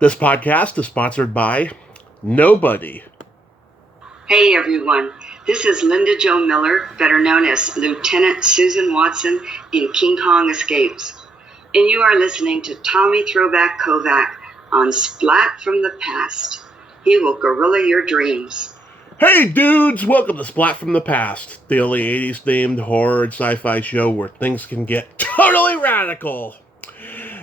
This podcast is sponsored by nobody. Hey everyone, this is Linda Jo Miller, better known as Lieutenant Susan Watson in King Kong Escapes. And you are listening to Tommy Throwback Kovac on Splat from the Past. He will gorilla your dreams. Hey dudes, welcome to Splat from the Past, the only 80s themed horror and sci-fi show where things can get totally radical.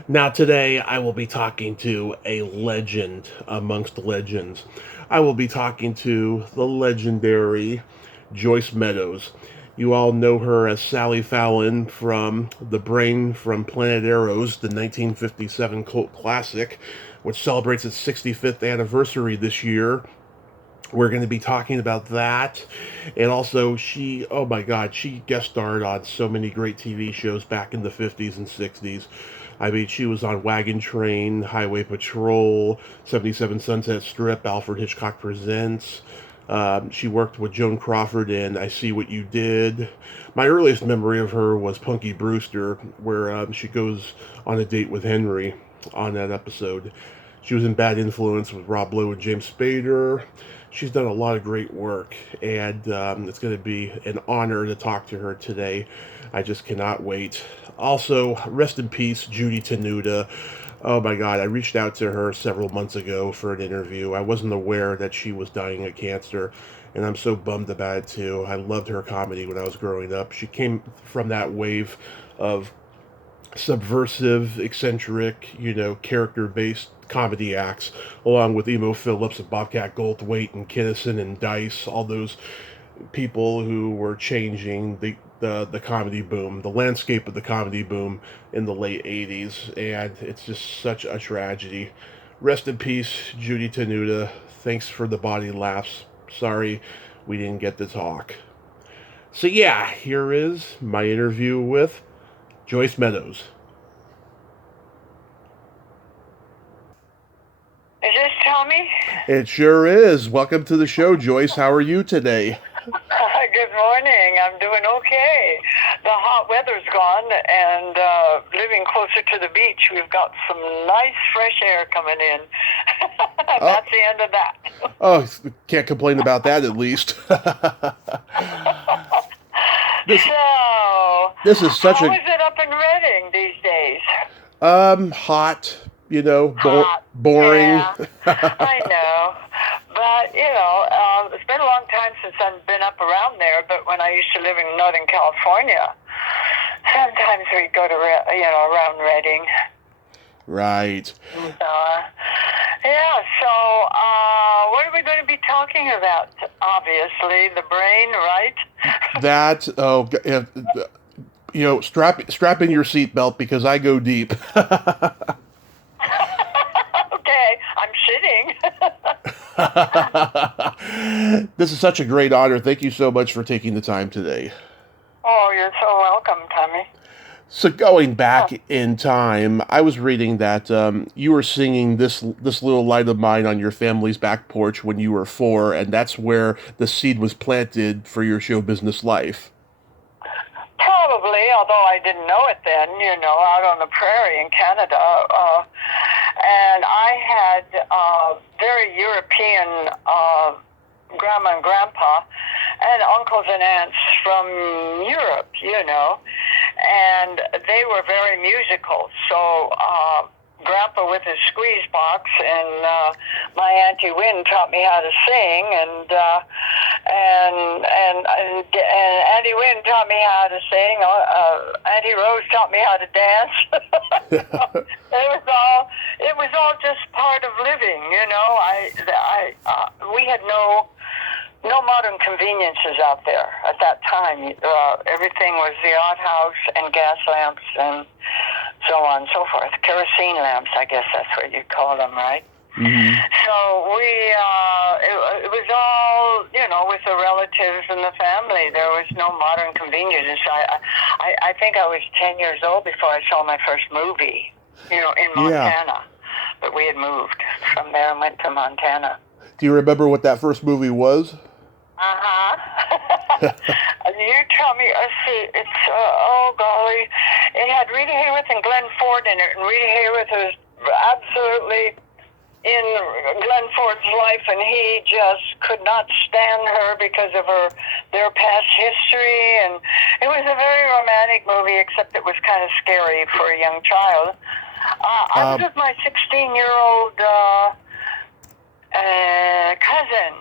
Now today I will be talking to a legend amongst legends. I will be talking to the legendary Joyce Meadows. You all know her as Sally Fallon from The Brain from Planet Arous, the 1957 cult classic, which celebrates its 65th anniversary this year. We're going to be talking about that. And also, she guest starred on so many great TV shows back in the 50s and 60s. I mean, she was on Wagon Train, Highway Patrol, 77 Sunset Strip, Alfred Hitchcock Presents. She worked with Joan Crawford in I See What You Did. My earliest memory of her was Punky Brewster, where she goes on a date with Henry on that episode. She was in Bad Influence with Rob Lowe and James Spader. She's done a lot of great work, and it's going to be an honor to talk to her today. I just cannot wait. Also, rest in peace, Judy Tenuta. Oh my God, I reached out to her several months ago for an interview. I wasn't aware that she was dying of cancer, and I'm so bummed about it too. I loved her comedy when I was growing up. She came from that wave of subversive, eccentric, character-based comedy acts, along with Emo Phillips and Bobcat Goldthwait and Kinnison and Dice, all those people who were changing the comedy boom, the landscape of the comedy boom in the late 80s, and it's just such a tragedy. Rest in peace, Judy Tenuta. Thanks for the body laughs. Sorry we didn't get to talk. So yeah, here is my interview with Joyce Meadows. Is this Tommy? It sure is. Welcome to the show, Joyce. How are you today? Good morning. I'm doing okay. The hot weather's gone, and living closer to the beach, we've got some nice fresh air coming in. That's the end of that. Oh, can't complain about that at least. This is such how is it up in Reading these days? Hot, boring. Yeah, I know. But, it's been a long time since I've been up around there, but when I used to live in Northern California, sometimes we'd go to, around Reading. Right. What are we going to be talking about? Obviously, the brain, right? That, strap in your seatbelt because I go deep. Okay, I'm sitting. This is such a great honor. Thank you so much for taking the time today. Oh, you're so welcome, Tommy. So going back in time, I was reading that you were singing this Little Light of Mine on your family's back porch when you were 4, and that's where the seed was planted for your show business life. Probably, although I didn't know it then, out on the prairie in Canada. And I had very European grandma and grandpa and uncles and aunts from Europe, and they were very musical. So Grandpa with his squeeze box, and my Auntie Wynne taught me how to sing, and Auntie Wynne taught me how to sing. Auntie Rose taught me how to dance. It was all just part of living, we had no modern conveniences out there at that time. Everything was the outhouse and gas lamps and so on and so forth. Kerosene lamps, I guess that's what you'd call them, right? Mm-hmm. So it was all, with the relatives and the family. There was no modern conveniences. I think I was 10 years old before I saw my first movie, in Montana. Yeah. But we had moved from there and went to Montana. Do you remember what that first movie was? Uh-huh. You tell me, it's, oh golly, it had Rita Hayworth and Glenn Ford in it, and Rita Hayworth was absolutely in Glenn Ford's life, and he just could not stand her because of their past history, and it was a very romantic movie, except it was kind of scary for a young child. I was with my 16-year-old cousin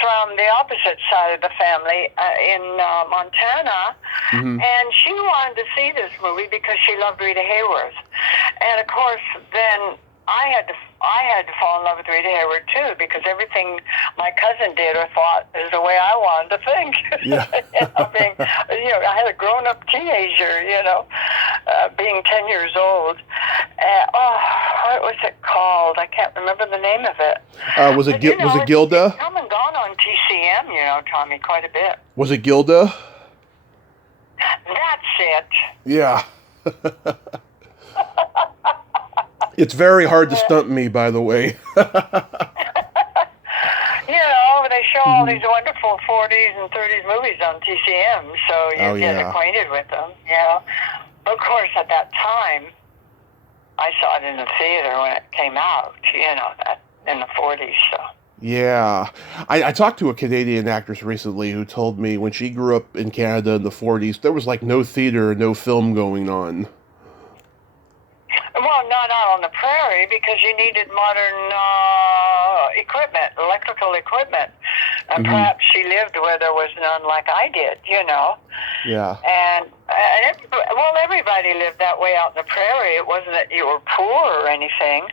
from the opposite side of the family in Montana, and she wanted to see this movie because she loved Rita Hayworth. And of course, then I had to fall in love with Rita Hayworth too, because everything my cousin did or thought is the way I wanted to think. Yeah. I had a grown-up teenager, being 10 years old. What was it called? I can't remember the name of it. Was it Gilda? It's come and gone on TCM, Tommy, quite a bit. Was it Gilda? That's it. Yeah. It's very hard to stump me, by the way. They show all these wonderful 40s and 30s movies on TCM, so you get acquainted with them. Of course, at that time, I saw it in the theater when it came out, in the 40s, so. Yeah. I talked to a Canadian actress recently who told me when she grew up in Canada in the 40s, there was like no theater, no film going on. Well, not out on the prairie, because you needed modern equipment, electrical equipment. And perhaps she lived where there was none like I did, Yeah. And everybody lived that way out in the prairie. It wasn't that you were poor or anything.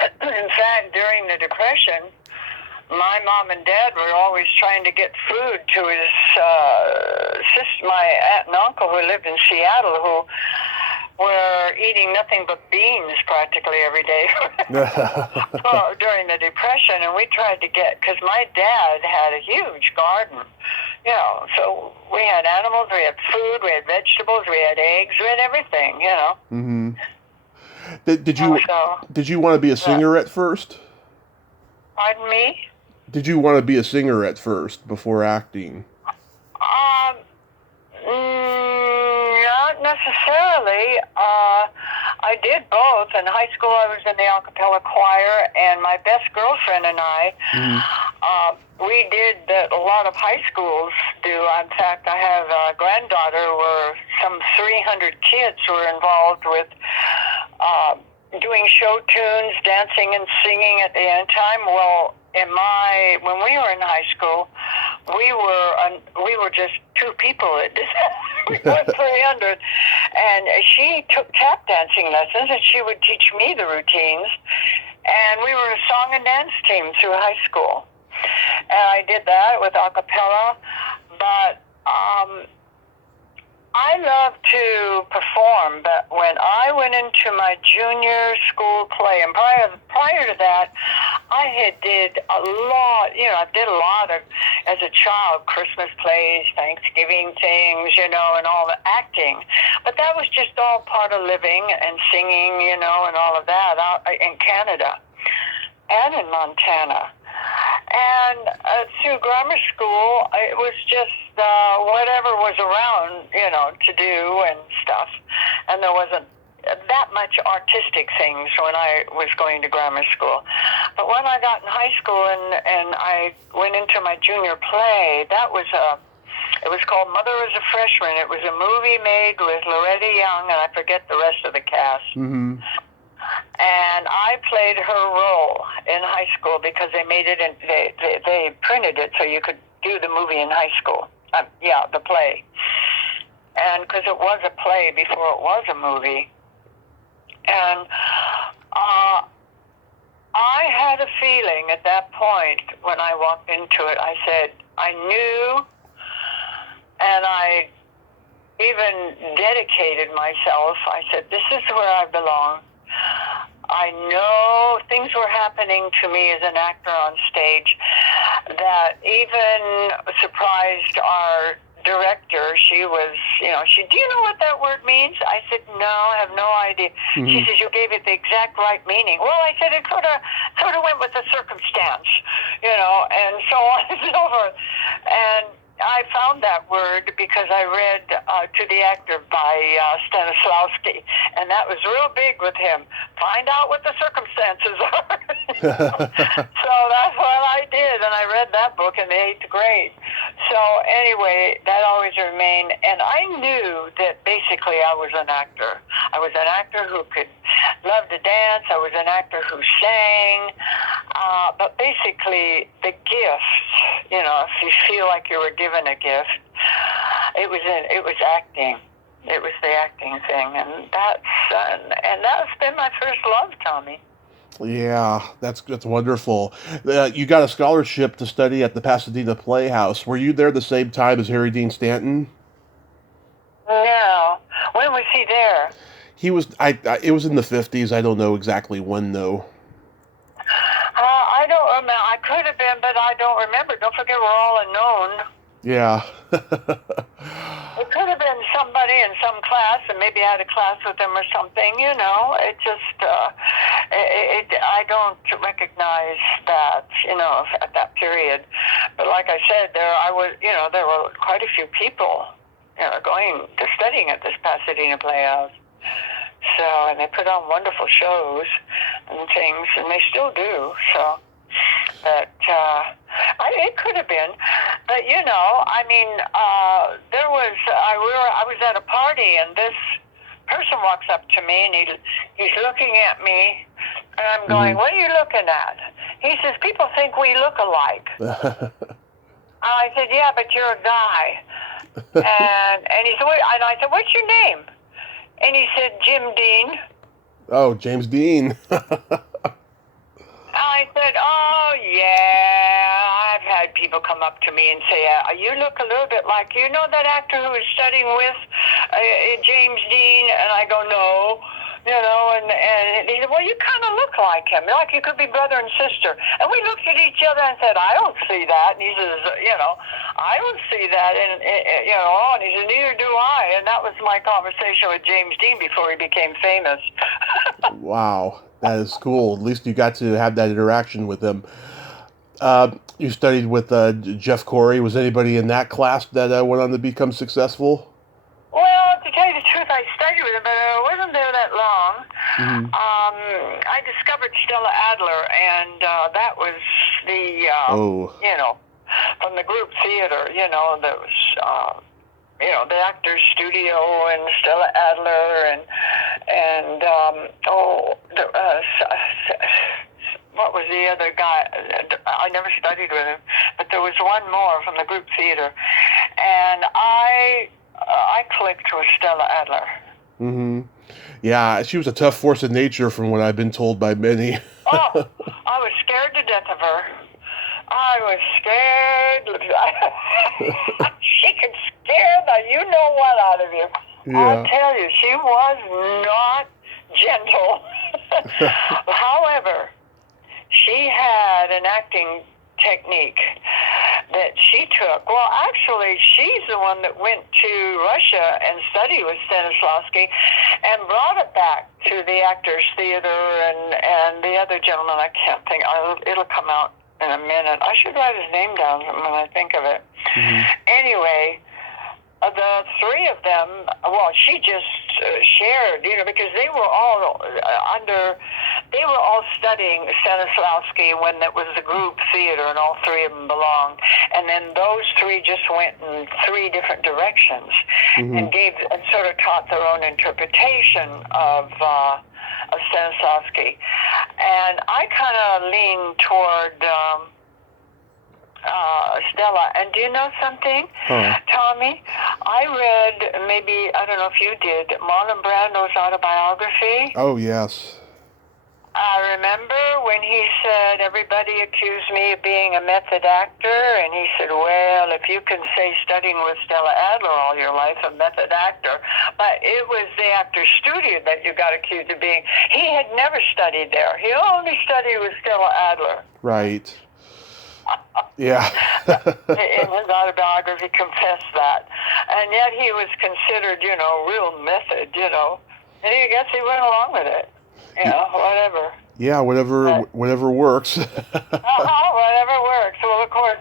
In fact, during the Depression, my mom and dad were always trying to get food to his sister, my aunt and uncle who lived in Seattle, who were eating nothing but beans practically every day during the Depression. And we tried to because my dad had a huge garden, so we had animals, we had food, we had vegetables, we had eggs, we had everything, Did you want to be a singer at first? Pardon me? Did you want to be a singer at first before acting? Not necessarily. I did both. In high school, I was in the a cappella choir, and my best girlfriend and I, we did that a lot of high schools do. In fact, I have a granddaughter where some 300 kids were involved with doing show tunes, dancing and singing at the end time. Well, when we were in high school, we were just two people. We were 300, and she took tap dancing lessons, and she would teach me the routines. And we were a song and dance team through high school, and I did that with a cappella. But I love to perform, but when I went into my junior school play, and prior to that, I did a lot, I did a lot of, as a child, Christmas plays, Thanksgiving things, and all the acting. But that was just all part of living and singing, and all of that out in Canada and in Montana. And through grammar school, it was just whatever was around, to do and stuff. And there wasn't that much artistic things when I was going to grammar school. But when I got in high school and I went into my junior play, it was called Mother as a Freshman. It was a movie made with Loretta Young, and I forget the rest of the cast. Mm-hmm. And I played her role in high school because they made it, and they printed it so you could do the movie in high school. The play. And because it was a play before it was a movie. And I had a feeling at that point when I walked into it, I said, I knew, and I even dedicated myself. I said, this is where I belong. I know things were happening to me as an actor on stage that even surprised our director. She was, do you know what that word means? I said, no, I have no idea. Mm-hmm. She says, you gave it the exact right meaning. Well, I said, it sort of went with the circumstance, and so on and so forth. And I found that word because I read To the Actor by Stanislavski, and that was real big with him. Find out what the circumstances are. So that's what I did, and I read that book in the 8th grade. So anyway, that always remained, and I knew that basically I was an actor. I was an actor who could love to dance. I was an actor who sang. But basically, the gift, if you feel like you were given a gift, it was acting. It was the acting thing, and that's been my first love, Tommy. Yeah, that's wonderful. You got a scholarship to study at the Pasadena Playhouse. Were you there the same time as Harry Dean Stanton? No. When was he there? He was. It was in the 50s. I don't know exactly when though. I don't remember. I could have been, but I don't remember. Don't forget, we're all unknown. Yeah. It could have been somebody in some class, and maybe I had a class with them or something. It just, I don't recognize that, at that period. But like I said, there were quite a few people, going to studying at this Pasadena Playhouse. So, and they put on wonderful shows and things, and they still do. So, but it could have been. But I was at a party, and this person walks up to me, and he's looking at me, and I'm going, "What are you looking at?" He says, "People think we look alike." I said, "Yeah, but you're a guy." And he said, and I said, "What's your name?" And he said, "Jim Dean." Oh, James Dean. I said, "Oh, yeah, I've had people come up to me and say, you look a little bit like, that actor who was studying with James Dean?" And I go, "No." And he said, "Well, you kind of look like him. Like you could be brother and sister." And we looked at each other and said, "I don't see that." And he says, "I don't see that." And he said, "Neither do I." And that was my conversation with James Dean before he became famous. Wow, that is cool. At least you got to have that interaction with him. You studied with Jeff Corey. Was anybody in that class that went on to become successful? Well, to tell you the truth, I studied with him, but I wasn't there that long. Mm-hmm. I discovered Stella Adler, and that was the, from the group theater, there was, the Actors Studio and Stella Adler what was the other guy? I never studied with him, but there was one more from the group theater, and I clicked with Stella Adler. Mm-hmm. Yeah, she was a tough force of nature from what I've been told by many. Oh, I was scared to death of her. I was scared. She could scare the you-know-what out of you. Yeah. I'll tell you, she was not gentle. However, she had an acting technique that she took. Well, actually, she's the one that went to Russia and studied with Stanislavski and brought it back to the Actors Theater and the other gentleman. I can't think. It'll come out in a minute. I should write his name down when I think of it. Mm-hmm. Anyway, the three of them, well, she just shared, because they were all studying Stanislavski when that was the group theater, and all three of them belonged. And then those three just went in three different directions, mm-hmm. and sort of taught their own interpretation of Stanislavski. And I kind of leaned toward Stella. And do you know something, Tommy? I read, maybe, I don't know if you did, Marlon Brando's autobiography. Oh, yes. I remember when he said, everybody accused me of being a method actor, and he said, well, if you can say studying with Stella Adler all your life, a method actor, but it was the Actors Studio that you got accused of being. He had never studied there. He only studied with Stella Adler. Right. Yeah. In his autobiography, confessed that. And yet he was considered, real method, and I guess he went along with it. Whatever. Yeah, whatever works. Whatever works. Well, of course,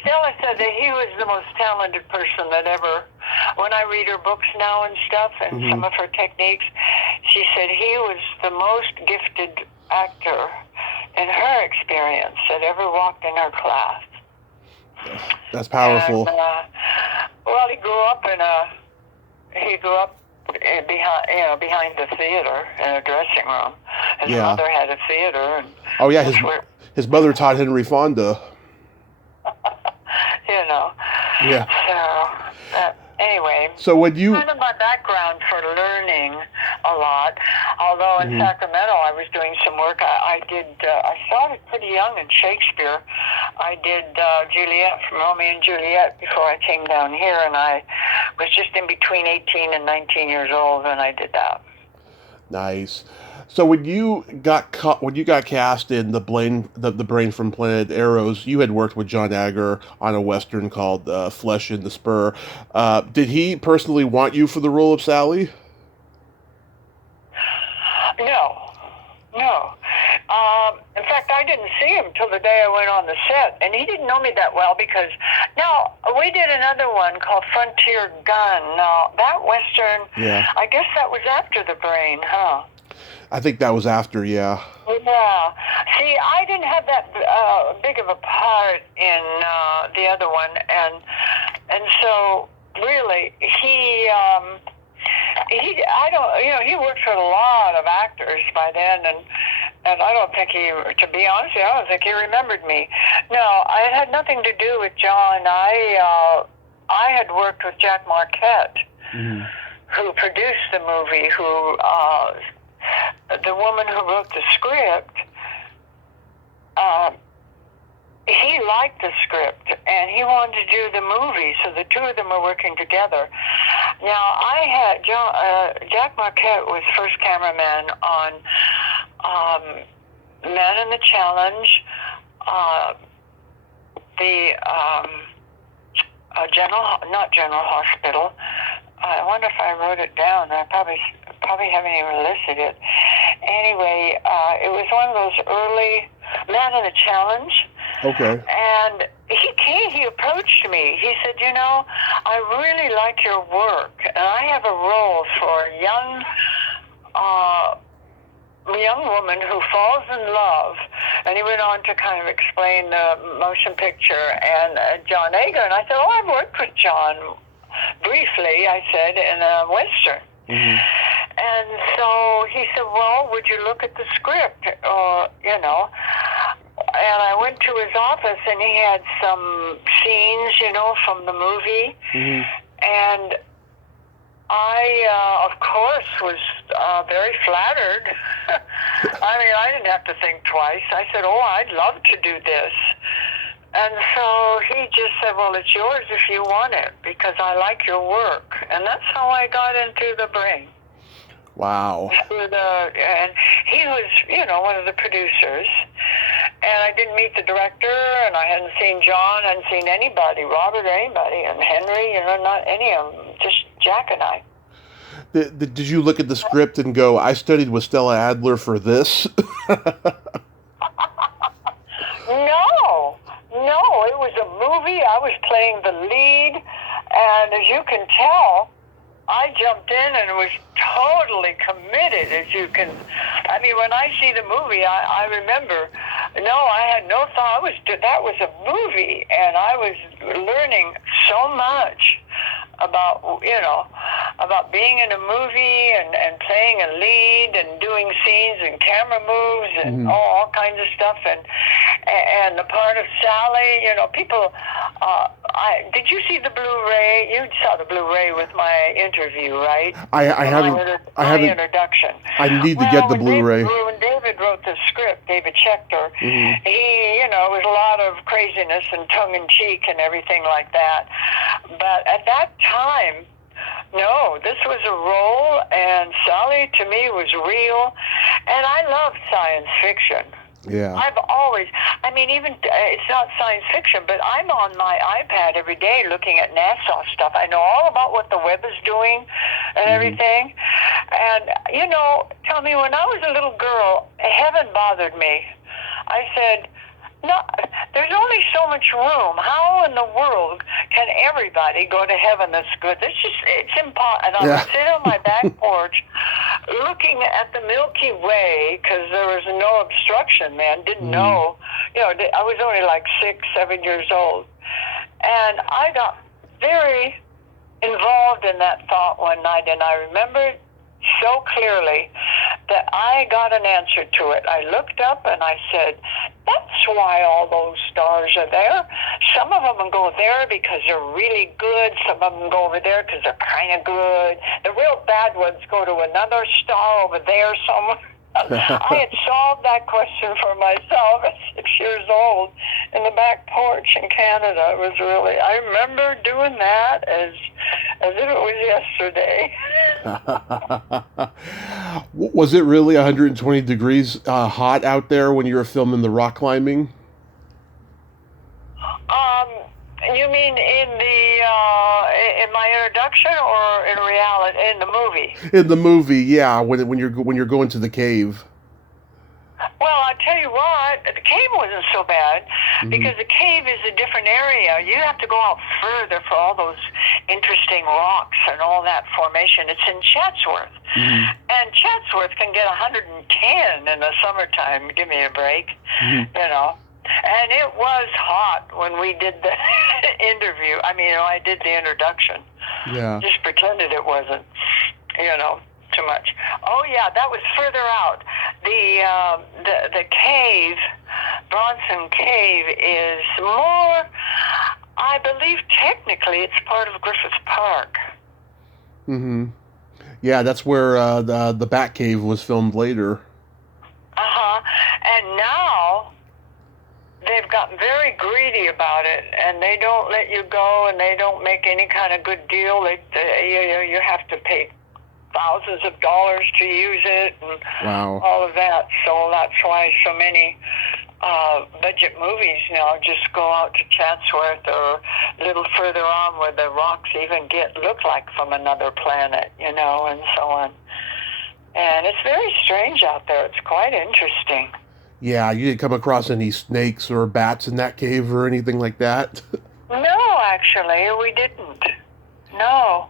Stella said that he was the most talented person that ever, when I read her books now and stuff, and mm-hmm. some of her techniques, she said he was the most gifted actor in her experience that ever walked in her class. That's powerful. And, well, he grew up behind the theater in a dressing room. His mother had a theater. And oh yeah, his mother taught Henry Fonda. You know. Yeah. So anyway. So when you kind of my background for learning a lot. Although in Sacramento I was doing some work. I started pretty young in Shakespeare. I did Juliet from Romeo and Juliet before I came down here, and I was just in between 18 and 19 years old when I did that. Nice. So when you got cast in the Brain from Planet Arous, you had worked with John Agger on a Western called Flesh in the Spur. Did he personally want you for the role of Sally? No. In fact, I didn't see him till the day I went on the set, and he didn't know me that well because now we did another one called Frontier Gun. Now that Western, I guess that was after The Brain, huh? I think that was after, yeah. Yeah. See, I didn't have that big of a part in the other one, and so really he worked for a lot of actors by then, and I don't think to be honest, I don't think he remembered me. No, it had nothing to do with John. I had worked with Jack Marquette, who produced the movie, the woman who wrote the script, he liked the script, and he wanted to do the movie, so the two of them were working together. Now, Jack Marquette was first cameraman on Man in the Challenge, not General Hospital. I wonder if I wrote it down. I probably haven't even listed it. Anyway, it was one of those early Man in the Challenge. Okay. And he approached me. He said, I really like your work, and I have a role for a young woman who falls in love. And he went on to kind of explain the motion picture and John Agger. And I said, I've worked with John briefly, I said, in a Western. And so he said, well, would you look at the script? And I went to his office, and he had some scenes, from the movie. And I, of course, was very flattered. I didn't have to think twice. I said, I'd love to do this. And so he just said, well, it's yours if you want it, because I like your work. And that's how I got into The Brain. Wow. And he was, one of the producers. And I didn't meet the director, and I hadn't seen John, hadn't seen anybody, Robert or anybody, and Henry, not any of them, just Jack and I. Did you look at the script and go, I studied with Stella Adler for this? No, it was a movie. I was playing the lead, and as you can tell, I jumped in and was totally committed, when I see the movie, I remember, I had no thought, that was a movie, and I was learning so much about being in a movie and playing a lead and doing scenes and camera moves and all kinds of stuff, and the part of Sally, people, did you see the Blu-ray? You saw the Blu-ray with my interview, right? I haven't. Introduction. I need to get the Blu-ray. When David wrote the script, David Schechter, he, it was a lot of craziness and tongue-in-cheek and everything like that. But at that time, no, this was a role, and Sally to me was real, and I loved science fiction. Yeah. I've always, even, it's not science fiction, but I'm on my iPad every day looking at NASA stuff. I know all about what the web is doing and everything. And, tell me, when I was a little girl, heaven bothered me. I said, No, there's only so much room. How in the world can everybody go to heaven that's good? It's impossible. And I would sit on my back porch looking at the Milky Way, because there was no obstruction then, didn't know. I was only like 6, 7 years old. And I got very involved in that thought one night, and I remember it so clearly that I got an answer to it. I looked up and I said, that's why all those stars are there. Some of them go there because they're really good. Some of them go over there because they're kind of good. The real bad ones go to another star over there somewhere. I had solved that question for myself at 6 years old in the back porch in Canada. It was really, I remember doing that as if it was yesterday. Was it really 120 degrees hot out there when you were filming the rock climbing? You mean in my introduction or in reality in the movie? In the movie, yeah. When you're going to the cave. Well, I tell you what, the cave wasn't so bad because the cave is a different area. You have to go out further for all those interesting rocks and all that formation. It's in Chatsworth. And Chatsworth can get 110 in the summertime. Give me a break, And it was hot when we did the interview. I mean, I did the introduction. Yeah. Just pretended it wasn't, too much. Oh yeah, that was further out. The cave, Bronson Cave, is more, I believe technically it's part of Griffith Park. Yeah, that's where the Bat Cave was filmed later. And now they've gotten very greedy about it, and they don't let you go, and they don't make any kind of good deal. You have to pay thousands of dollars to use it, and all of that. So that's why so many budget movies now just go out to Chatsworth or a little further on where the rocks even look like from another planet, and so on. And it's very strange out there. It's quite interesting. Yeah, you didn't come across any snakes or bats in that cave or anything like that? No, actually, we didn't. No.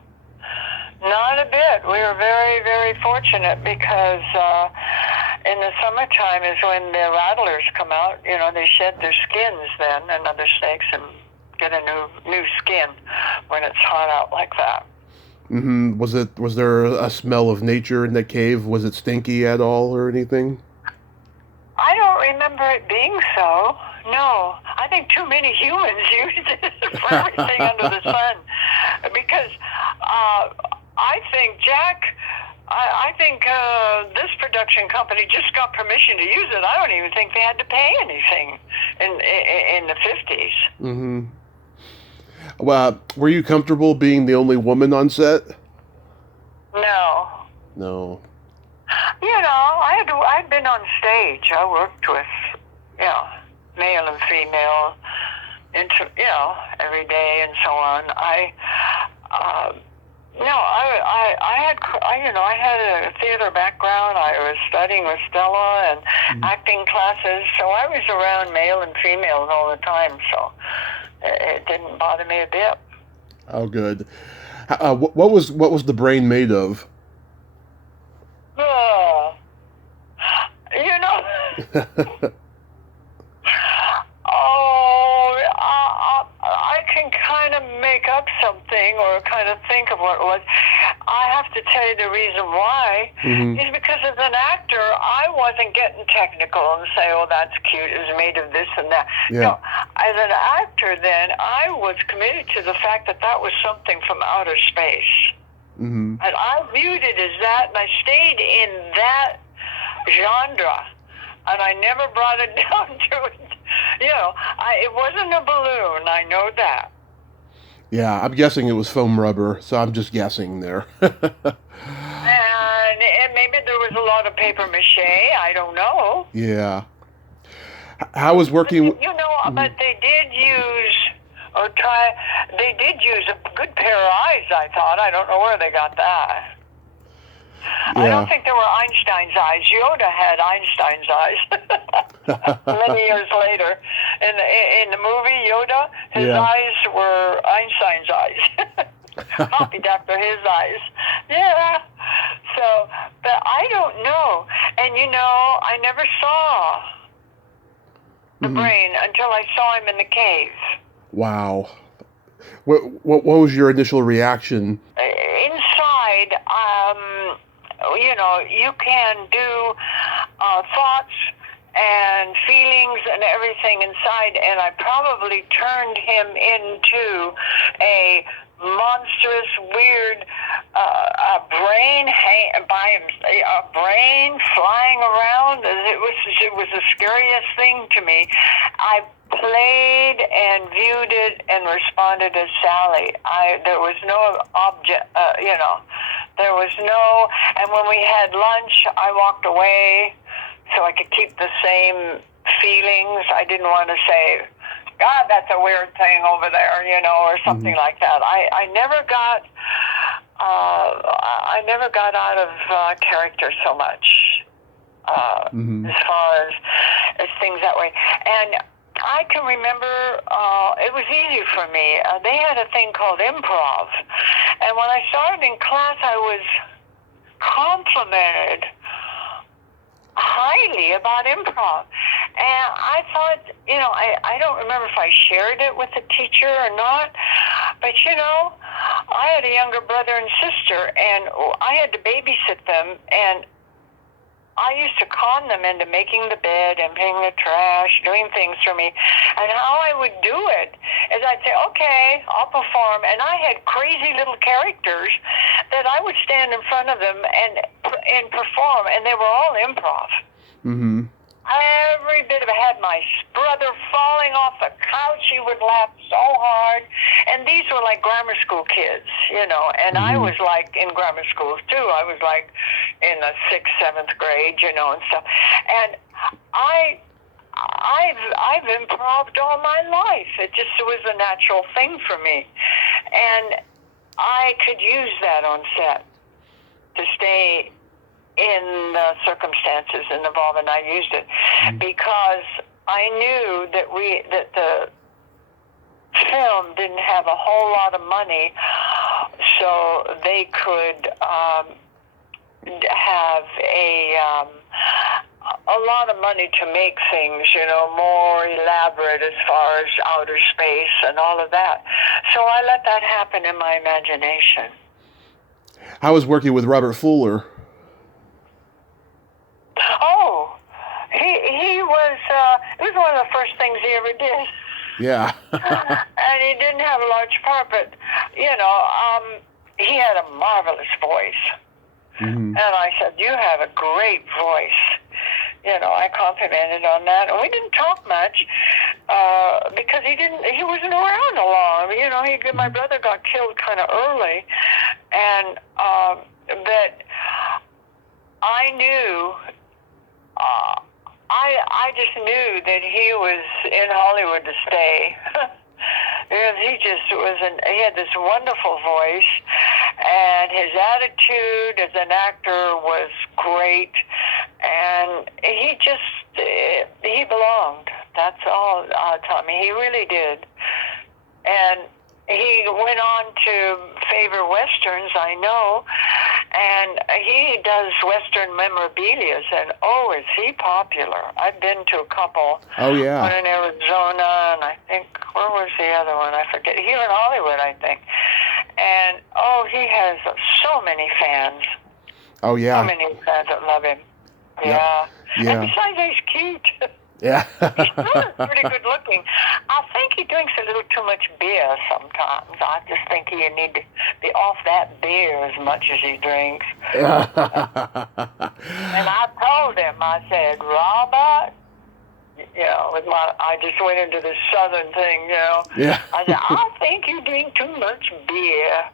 Not a bit. We were very, very fortunate because in the summertime is when the rattlers come out. They shed their skins then, and other snakes, and get a new skin when it's hot out like that. Was there a smell of nature in the cave? Was it stinky at all or anything? I don't remember it being so. No, I think too many humans use it for everything under the sun, because I think this production company just got permission to use it. I don't even think they had to pay anything in the 50s. Well, were you comfortable being the only woman on set? No. I'd been on stage. I worked with, male and female, every day and so on. I had a theater background. I was studying with Stella and acting classes, so I was around male and females all the time. So it didn't bother me a bit. Oh, good. What was the brain made of? I can kind of make up something or kind of think of what it was. I have to tell you the reason why is because as an actor, I wasn't getting technical and say, oh, that's cute, it's made of this and that. Yeah. No, as an actor then, I was committed to the fact that was something from outer space. And I viewed it as that, and I stayed in that genre, and I never brought it down to it. It wasn't a balloon, I know that. Yeah, I'm guessing it was foam rubber, so I'm just guessing there. And maybe there was a lot of paper mache, I don't know. Yeah. How was working... But they did use a good pair of eyes, I thought. I don't know where they got that. Yeah. I don't think they were Einstein's eyes. Yoda had Einstein's eyes. many years later. In the movie Yoda, his eyes were Einstein's eyes. Copied after his eyes. Yeah. So, but I don't know. And I never saw the brain until I saw him in the cave. Wow. What was your initial reaction? Inside, you can do thoughts and feelings and everything inside, and I probably turned him into a monstrous, weird brain flying around. It was the scariest thing to me. I played and viewed it and responded as Sally. There was no object, there was no, and when we had lunch, I walked away so I could keep the same feelings. I didn't want to say, God, that's a weird thing over there, or something like that. I never got out of character so much as far as things that way. And I can remember it was easy for me. They had a thing called Improv. And when I started in class, I was complimented highly about improv. And I thought, I don't remember if I shared it with the teacher or not, but I had a younger brother and sister, and I had to babysit them, and I used to con them into making the bed, emptying the trash, doing things for me. And how I would do it is I'd say, okay, I'll perform. And I had crazy little characters that I would stand in front of them and perform, and they were all improv. Mm-hmm. Every bit of it. Had my brother falling off the couch. He would laugh so hard. And these were like grammar school kids, and I was like in grammar school too. I was like in the 6th, 7th grade, and stuff. And I've improved all my life. It was a natural thing for me. And I could use that on set to stay in the circumstances involved, and I used it because I knew that the film didn't have a whole lot of money, so they could have a lot of money to make things, more elaborate as far as outer space and all of that. So I let that happen in my imagination. I was working with Robert Fuller. Oh, he was, it was one of the first things he ever did. Yeah. And he didn't have a large part, but, he had a marvelous voice. Mm-hmm. And I said, you have a great voice. I complimented on that. And we didn't talk much, because he wasn't around long. My brother got killed kind of early. And, but I knew, I just knew that he was in Hollywood to stay. Because he had this wonderful voice, and his attitude as an actor was great, and he belonged. That's all, Tommy. He really did. And he went on to favor Westerns, I know, and he does Western memorabilia, and is he popular? I've been to a couple. Oh, yeah. One in Arizona, and I think, where was the other one? I forget. Here in Hollywood, I think. And, he has so many fans. Oh, yeah. So many fans that love him. Yeah. And besides, he's cute. Yeah. He's pretty good looking. I think he drinks a little too much beer sometimes. I just think he need to be off that beer as much as he drinks. And I told him, I said, Robert, I just went into this southern thing, Yeah. I said, I think you drink too much beer,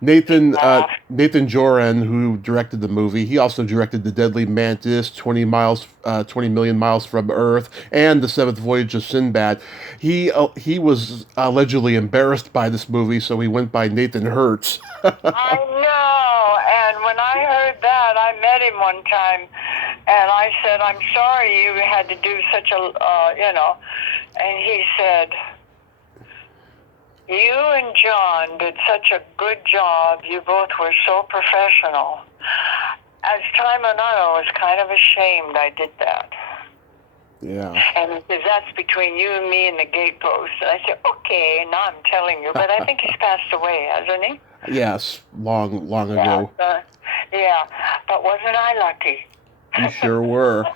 Nathan Joran, who directed the movie, he also directed The Deadly Mantis, 20 Million Miles from Earth, and The Seventh Voyage of Sinbad. He was allegedly embarrassed by this movie, so he went by Nathan Hertz. I know, and when I heard that, I met him one time, And I said, I'm sorry you had to do such a, and he said, you and John did such a good job. You both were so professional. As time went on, I was kind of ashamed I did that. Yeah. And he says, that's between you and me and the gatepost. And I said, okay, now I'm telling you. But I think he's passed away, hasn't he? Yes, long ago. Yeah, but wasn't I lucky? You sure were.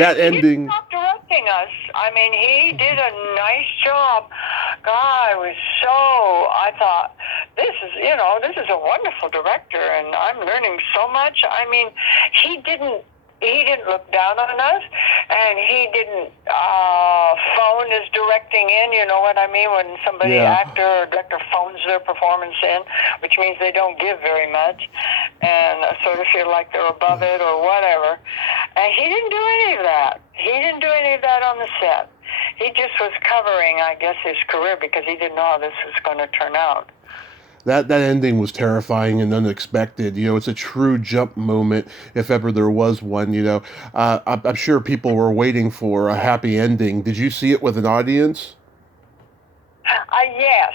That ending. He stopped directing us. I mean, he did a nice job. God, I thought, this is a wonderful director, and I'm learning so much. I mean, he didn't look down on us, and he didn't phone his directing in, you know what I mean, when somebody, actor or director, phones their performance in, which means they don't give very much, and sort of feel like they're above it or whatever. And he didn't do any of that. He didn't do any of that on the set. He just was covering, I guess, his career because he didn't know how this was going to turn out. That ending was terrifying and unexpected. You know, it's a true jump moment, if ever there was one. You know, I'm sure people were waiting for a happy ending. Did you see it with an audience? Yes,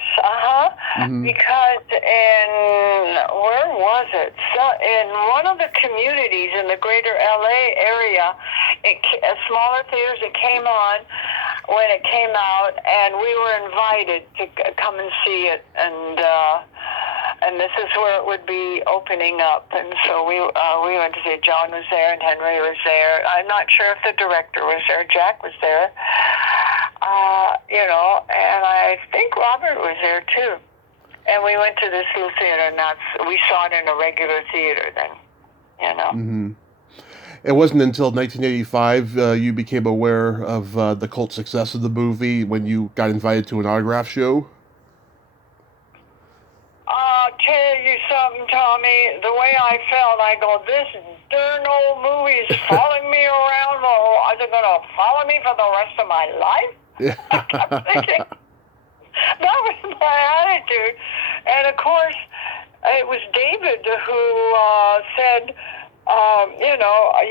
because where was it? So in one of the communities in the greater LA area, smaller theaters, it came on when it came out, and we were invited to come and see it, and this is where it would be opening up. And so we went to see it. John was there, and Henry was there. I'm not sure if the director was there. Jack was there. And I think Robert was there too. And we went to this little theater, and we saw it in a regular theater then, you know. Mm-hmm. It wasn't until 1985 you became aware of the cult success of the movie when you got invited to an autograph show? I'll tell you something, Tommy. The way I felt, I go, this darn old movie is following me around. Well, is it going to follow me for the rest of my life? Yeah. I kept thinking, that was my attitude. And of course, it was David who said,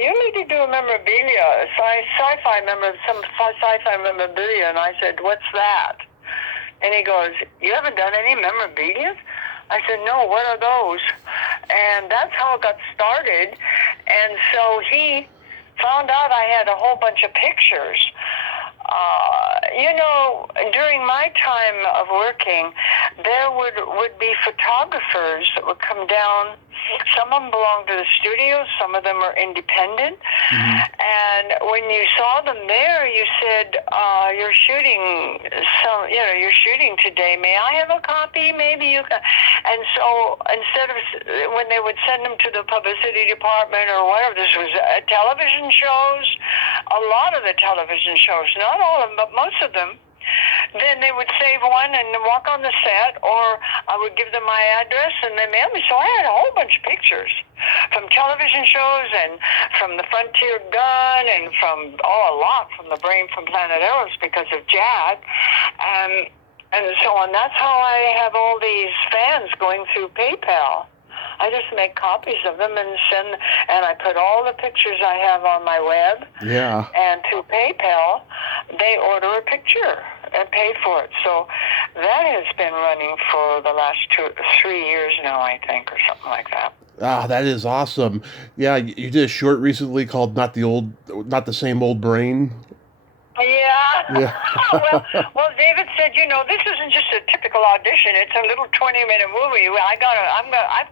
you need to do a memorabilia, some sci-fi memorabilia. And I said, what's that? And he goes, you haven't done any memorabilia? I said, no, what are those? And that's how it got started. And so he found out I had a whole bunch of pictures. During my time of working, there would be photographers that would come down. Some of them belonged to the studio, some of them are independent. Mm-hmm. And when you saw them there, you said, you're shooting today. May I have a copy? Maybe you can. And so instead of, when they would send them to the publicity department or whatever, this was television shows, a lot of the television shows, not all of them, but most of them, then they would save one and walk on the set, or I would give them my address and they mailed me. So I had a whole bunch of pictures from television shows and from the Frontier Gun and from, a lot from the Brain from Planet Arous because of Jack. And so on. That's how I have all these fans going through PayPal. I just make copies of them and I put all the pictures I have on my web. Yeah. And through PayPal, they order a picture and pay for it. So that has been running for the last 3 years now, I think, or something like that. Ah, that is awesome. Yeah, you did a short recently called Not the Same Old Brain. Yeah. well, David said, this isn't just a typical audition. It's a little 20-minute movie. I've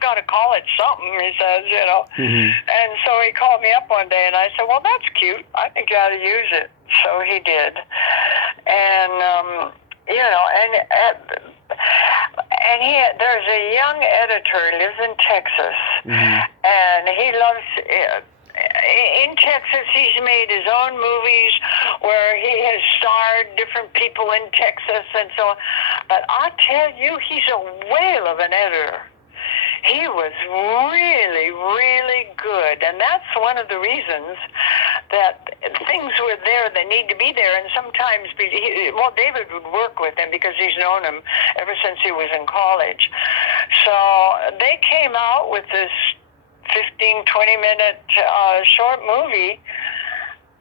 got to call it something, he says, Mm-hmm. And so he called me up one day, and I said, well, that's cute. I think you ought to use it. So he did. And, there's a young editor, lives in Texas, mm-hmm. and he loves... In Texas, he's made his own movies where he has starred different people in Texas and so on. But I tell you, he's a whale of an editor. He was really, really good. And that's one of the reasons that things were there that need to be there. And sometimes, David would work with him because he's known him ever since he was in college. So they came out with this 15, 20-minute short movie.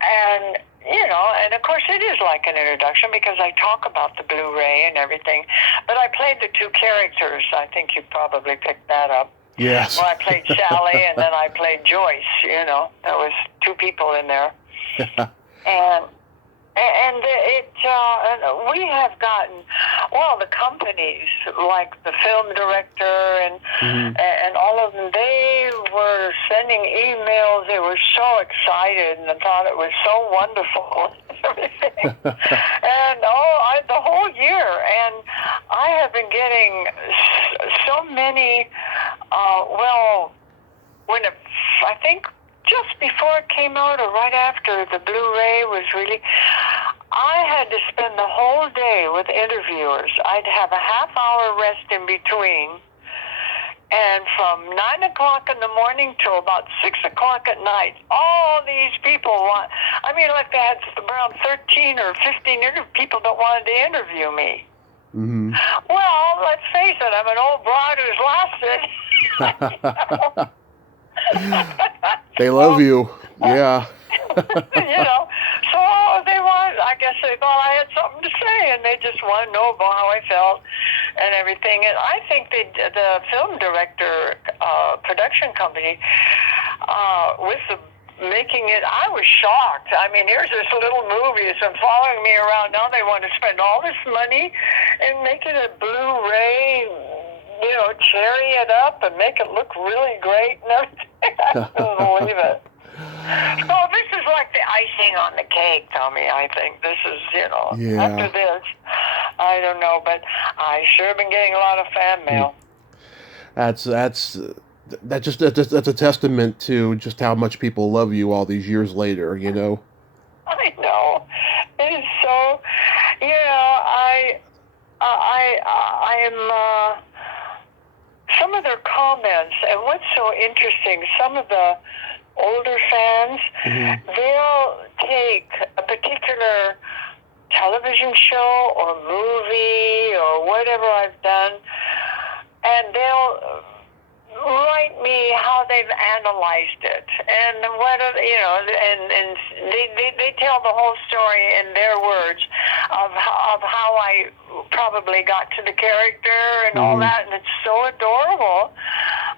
And, and of course it is like an introduction because I talk about the Blu-ray and everything. But I played the two characters. I think you probably picked that up. Yes. Well, I played Sally and then I played Joyce, There was two people in there. And we have gotten, the companies, like the film director and all of them, they were sending emails. They were so excited and thought it was so wonderful and everything. And, the whole year. And I have been getting so many, I think just before it came out or right after the Blu-ray was really, I had to spend the whole day with interviewers. I'd have a half-hour rest in between. And from 9 o'clock in the morning till about 6 o'clock at night, all these people like they had around 13 or 15 people that wanted to interview me. Mm-hmm. Well, let's face it, I'm an old broad who's lasted. They love you. Yeah. So I guess they thought I had something to say, and they just wanted to know about how I felt and everything. And I think the film director, production company, with the making it, I was shocked. I mean, here's this little movie that's been following me around. Now they want to spend all this money and make it a Blu-ray, cherry it up and make it look really great and everything. I couldn't believe it. So this is like the icing on the cake, Tommy. I think this is, after this, I don't know, but I sure have been getting a lot of fan mail. That's a testament to just how much people love you all these years later, I know. It is so, I am, some of their comments, and what's so interesting, some of the older fans, they'll take a particular television show or movie or whatever I've done, and they'll write me how they've analyzed it and what and they tell the whole story in their words of how I probably got to the character and all that, and it's so adorable.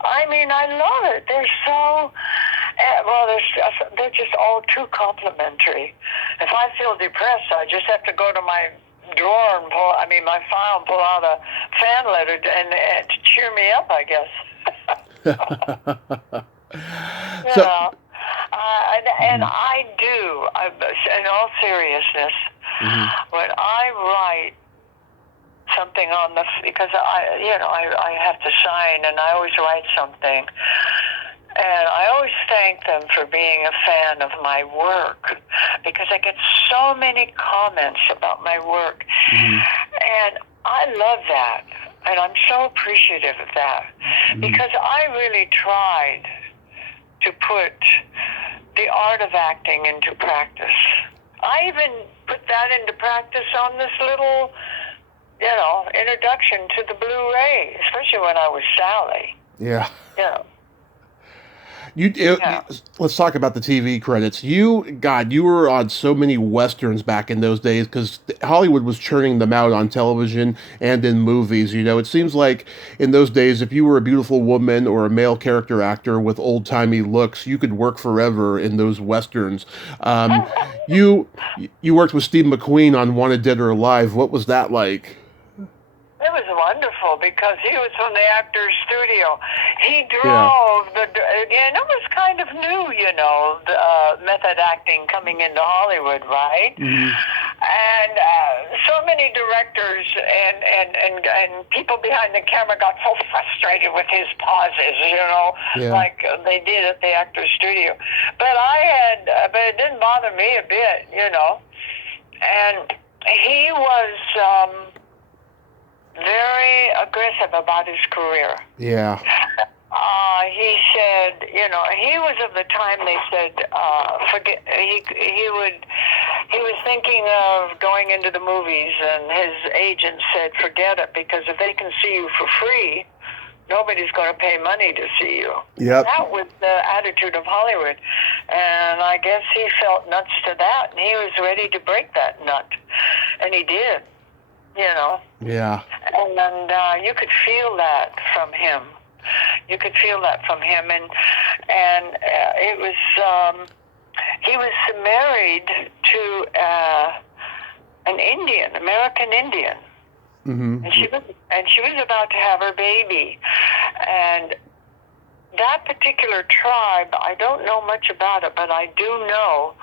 I mean, I love it. They're so they're just all too complimentary. If I feel depressed, I just have to go to my drawer and my file and pull out a fan letter and to cheer me up, I guess. And I do, in all seriousness, when I write something because I have to sign, and I always write something, and I always thank them for being a fan of my work, because I get so many comments about my work, and I love that. And I'm so appreciative of that, because I really tried to put the art of acting into practice. I even put that into practice on this little, introduction to the Blu-ray, especially when I was Sally. Yeah. Let's talk about the TV credits. You were on so many Westerns back in those days, because Hollywood was churning them out on television and in movies. It seems like in those days, if you were a beautiful woman or a male character actor with old-timey looks, you could work forever in those Westerns. You worked with Steve McQueen on Wanted Dead or Alive. What was that like? It was wonderful, because he was from the Actors Studio. He drove and it was kind of new, the method acting coming into Hollywood, right? And so many directors and people behind the camera got so frustrated with his pauses, like they did at the Actors Studio. But but it didn't bother me a bit, And he was very aggressive about his career. Yeah. He said, he was of the time they said, forget. He was thinking of going into the movies, and his agent said, forget it, because if they can see you for free, Nobody's going to pay money to see you. Yep. That was the attitude of Hollywood. And I guess he felt nuts to that, and he was ready to break that nut. And he did, you know. Yeah. And you could feel that from him. You could feel that from him. And it was, he was married to an Indian, American Indian. Mm-hmm. And she was about to have her baby. And that particular tribe, I don't know much about it, but I do know.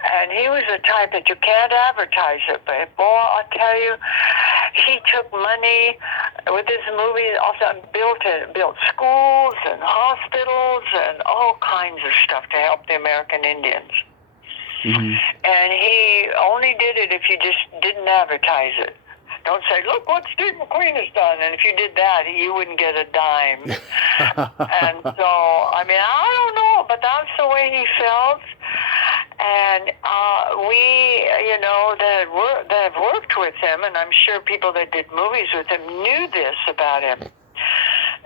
And he was the type that you can't advertise it, but boy, I'll tell you, he took money with his movie, also built schools and hospitals and all kinds of stuff to help the American Indians. Mm-hmm. And he only did it if you just didn't advertise it. Don't say, look what Steve McQueen has done. And if you did that, you wouldn't get a dime. And so, I mean, I don't know, but that's the way he felt. And we, you know, that have worked with him, and I'm sure people that did movies with him knew this about him.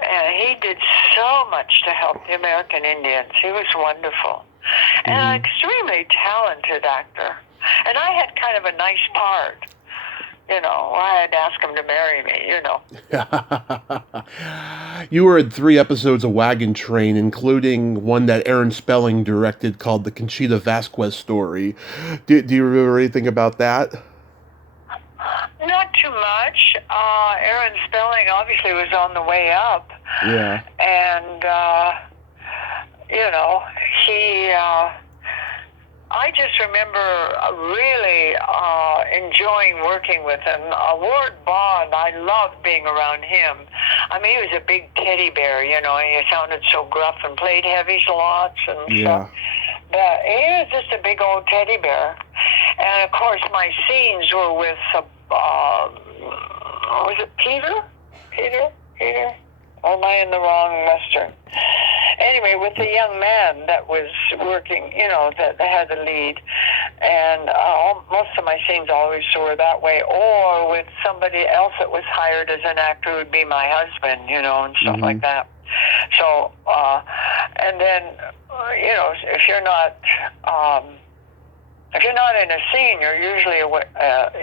And he did so much to help the American Indians. He was wonderful. And an extremely talented actor. And I had kind of a nice part. You know, I had to ask him to marry me, you know. You were in 3 episodes of Wagon Train, including one that Aaron Spelling directed called the Conchita Vasquez story. Do you remember anything about that? Not too much. Aaron Spelling obviously was on the way up. Yeah. And, you know, he... I just remember really enjoying working with him. Ward Bond, I loved being around him. I mean, he was a big teddy bear, you know. He sounded so gruff and played heavies lots and stuff. But he was just a big old teddy bear. And, of course, my scenes were with, was it Peter? Or am I in the wrong Western? Anyway, with the young man that was working, you know, that had the lead. And most of my scenes always were that way. Or with somebody else that was hired as an actor who would be my husband, you know, and stuff like that. So, and then, you know, if you're not in a scene, you're usually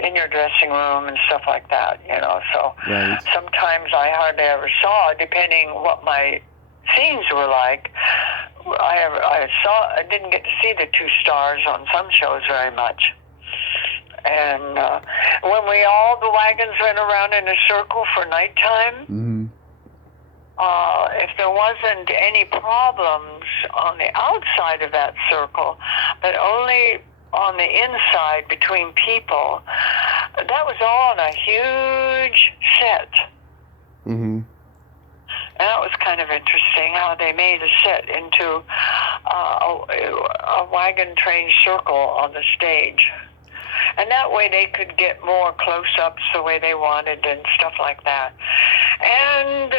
in your dressing room and stuff like that, you know. So sometimes I hardly ever saw, depending what my scenes were like. I didn't get to see the 2 stars on some shows very much. And when all the wagons went around in a circle for nighttime, if there wasn't any problems on the outside of that circle, but only on the inside between people, that was all on a huge set. And that was kind of interesting how they made a set into a wagon train circle on the stage. And that way they could get more close-ups the way they wanted and stuff like that. And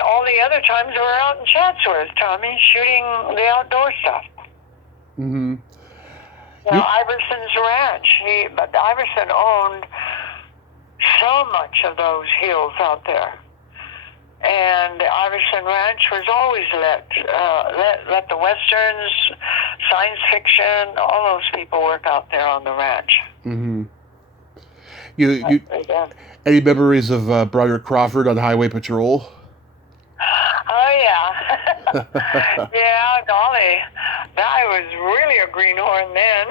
all the other times we were out in Chatsworth, Tommy, shooting the outdoor stuff. Now, Iverson's ranch. But Iverson owned so much of those hills out there. And the Iverson Ranch was always let the Westerns, science fiction, all those people work out there on the ranch. You any memories of Broderick Crawford on Highway Patrol? Oh, yeah. Yeah, golly. I was really a greenhorn then.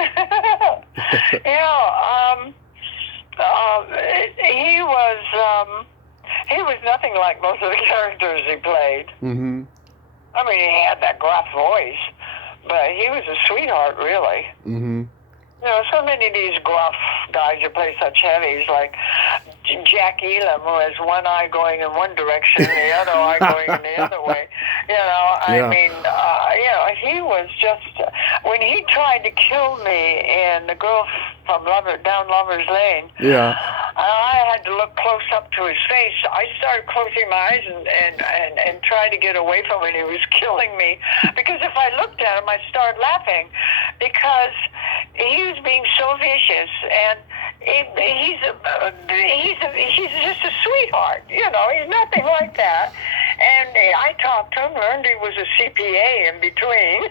He was nothing like most of the characters he played. I mean, he had that gruff voice, but he was a sweetheart, really. You know, so many of these gruff guys who play such heavies, like Jack Elam, who has one eye going in one direction and the other eye going in the other way. You know, I mean, you know, he was just, when he tried to kill me in The Girl from Down Lover's Lane, I had to look close up to his face. I started closing my eyes and tried to get away from when he was killing me, because if I looked at him, I'd start laughing, because he was being so vicious, and he's just a sweetheart, you know. He's nothing like that. And I talked to him, learned he was a CPA in between.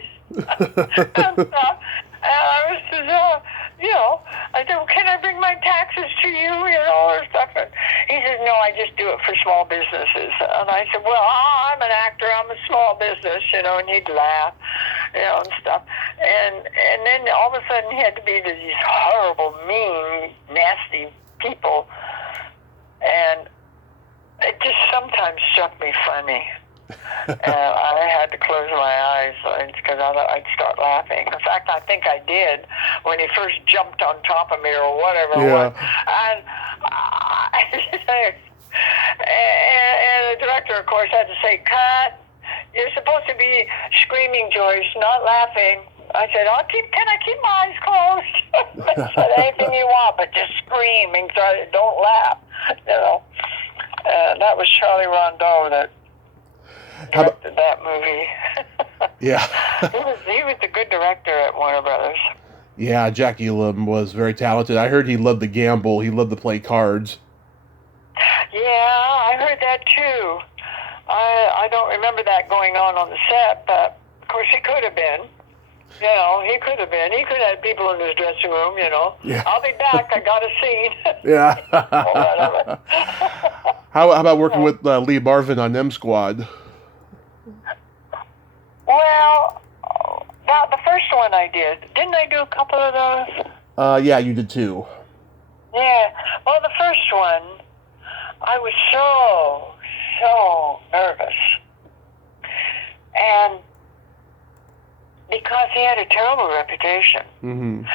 And I was, you know, I said, well, can I bring my taxes to you, you know, or stuff? And he says, no, I just do it for small businesses. And I said, well, I'm an actor, I'm a small business, you know, and he'd laugh, you know, and stuff. And then all of a sudden he had to be these horrible, mean, nasty people. And it just sometimes struck me funny. And I had to close my eyes because I'd start laughing. In fact, I think I did when he first jumped on top of me or whatever it was. And the director, of course, had to say, cut. You're supposed to be screaming, Joyce, not laughing. I said, can I keep my eyes closed? I said, anything you want, but just scream and don't laugh. You know. That was Charlie Rondeau that directed that movie. Yeah. he was a good director at Warner Brothers. Yeah, Jack Elam was very talented. I heard he loved to gamble. He loved to play cards. Yeah, I heard that too. I don't remember that going on the set, but of course he could have been. You know, he could have been. He could have had people in his dressing room, you know. Yeah. I'll be back. I got a scene. Yeah. Whatever. How about working with Lee Marvin on M Squad? Well, the first one I did. Didn't I do a couple of those? Yeah, you did too. Yeah. Well, the first one, I was so nervous. And because he had a terrible reputation. Mm-hmm.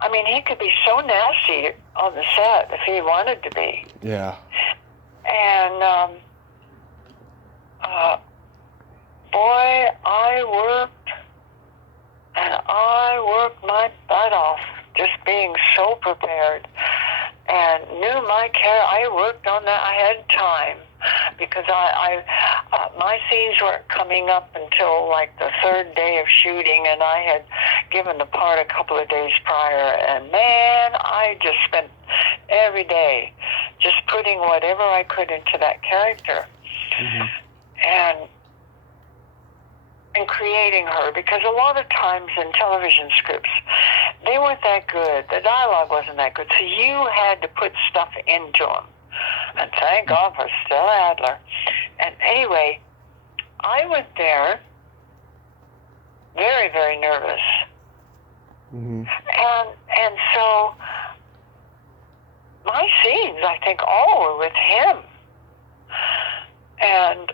I mean, he could be so nasty on the set if he wanted to be. Yeah. And, boy, I worked my butt off just being so prepared and knew my character. I worked on that. I had time because my scenes weren't coming up until like the third day of shooting, and I had given the part a couple of days prior, and man, I just spent every day just putting whatever I could into that character. Mm-hmm. And creating her, because a lot of times in television scripts, they weren't that good. The dialogue wasn't that good, so you had to put stuff into them. And thank God for Stella Adler. And anyway, I went there very, very nervous. Mm-hmm. And so my scenes, I think, all were with him. And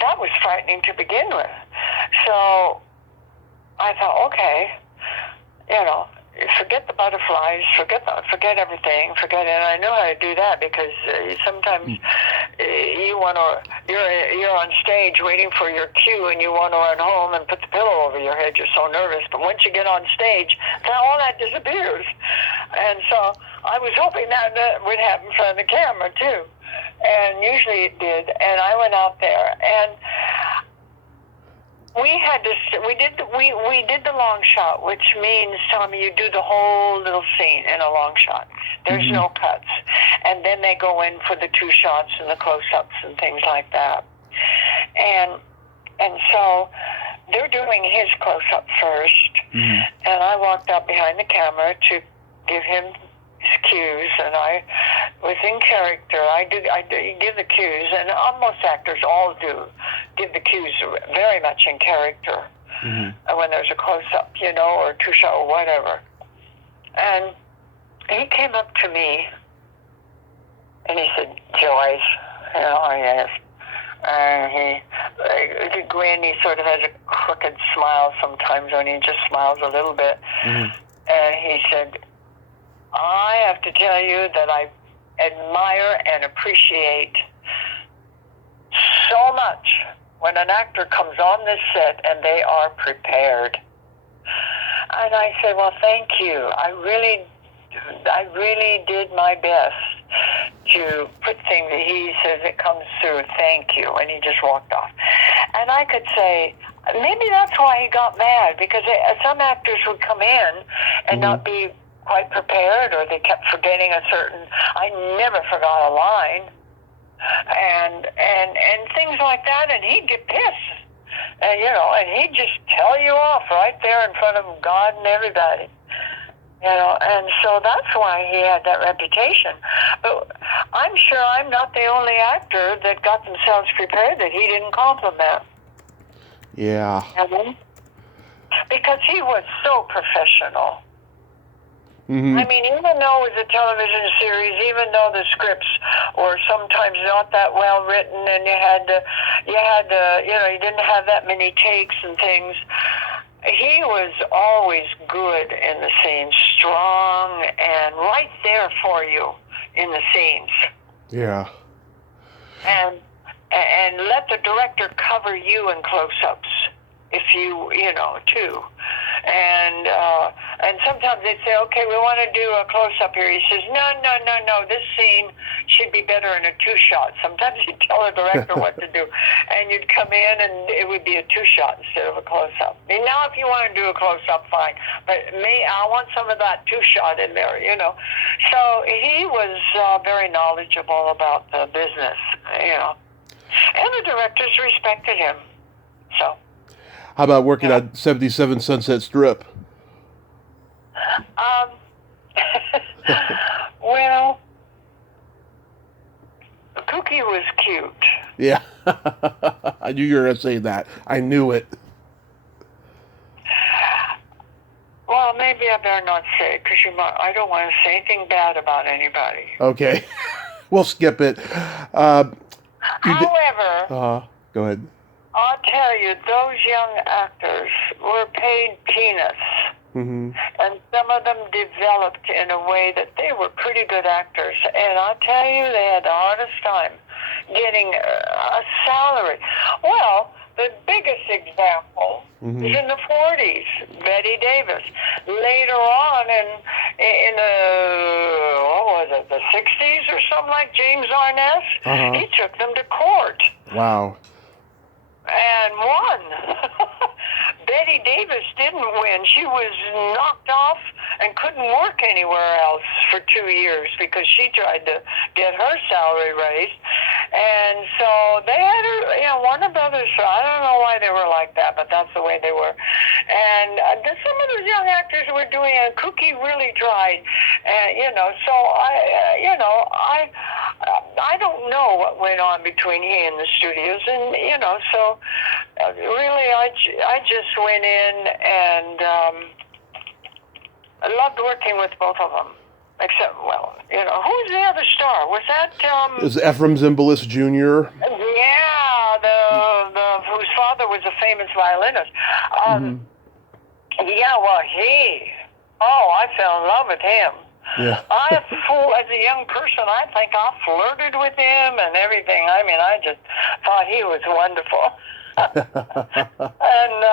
that was frightening to begin with. So I thought, okay, you know, forget the butterflies, forget everything, forget it. And I know how to do that because sometimes you're on stage waiting for your cue and you want to run home and put the pillow over your head. You're so nervous. But once you get on stage, all that disappears. And so I was hoping that would happen in front of the camera too. And usually it did. And I went out there, and we did the long shot, which means, Tommy, you do the whole little scene in a long shot. There's Mm-hmm. no cuts. And then they go in for the 2 shots and the close-ups and things like that. And so they're doing his close-up first, Mm-hmm. and I walked up behind the camera to give him his cues, and I was in character. I give the cues, and most actors all do give the cues very much in character. Mm-hmm. When there's a close-up, you know, or 2-shot or whatever. And he came up to me, and he said, Joyce, you know, yes. And he grinned. He sort of has a crooked smile sometimes when he just smiles a little bit. Mm-hmm. And he said, I have to tell you that I admire and appreciate so much when an actor comes on this set and they are prepared. And I said, well, thank you. I really did my best to put things. He says it comes through. Thank you. And he just walked off. And I could say, maybe that's why he got mad, because some actors would come in and not be quite prepared, or they kept forgetting a certain. I never forgot a line, and things like that, and he'd get pissed, and and he'd just tell you off right there in front of God and everybody. And so that's why he had that reputation. But I'm sure I'm not the only actor that got themselves prepared that he didn't compliment. Yeah. Because he was so professional. Mm-hmm. I mean, even though it was a television series, even though the scripts were sometimes not that well written, and you didn't have that many takes and things, he was always good in the scenes, strong and right there for you in the scenes. Yeah. And let the director cover you in close-ups, if you too. And sometimes they'd say, okay, we want to do a close-up here. He says, no, this scene should be better in a two-shot. Sometimes he'd tell the director what to do, and you'd come in and it would be a two-shot instead of a close-up. And now if you want to do a close-up, fine, but I want some of that two-shot in there, So he was very knowledgeable about the business, and the directors respected him, so. How about working on 77 Sunset Strip? Well, Cookie was cute. Yeah. I knew you were going to say that. I knew it. Well, maybe I better not say it, because I don't want to say anything bad about anybody. Okay. We'll skip it. However... Go ahead. I'll tell you, those young actors were paid peanuts. Mm-hmm. And some of them developed in a way that they were pretty good actors. And I'll tell you, they had the hardest time getting a salary. Well, the biggest example is in the 40s, Betty Davis. Later on in the 60s or something, like James Arness, he took them to court. Wow. And won. Betty Davis didn't win. She was knocked off and couldn't work anywhere else for 2 years because she tried to get her salary raised. And so they had her, Warner Brothers, I don't know why they were like that, but that's the way they were. And some of those young actors were doing it. Cookie really tried. So I don't know what went on between he and the studios. And, so really I just went in and I loved working with both of them. Except, who was the other star? Was that... It was Ephraim Zimbalist Jr.? Yeah, the whose father was a famous violinist. Yeah, well, I fell in love with him. Yeah. As a young person, I think I flirted with him and everything. I mean, I just thought he was wonderful. And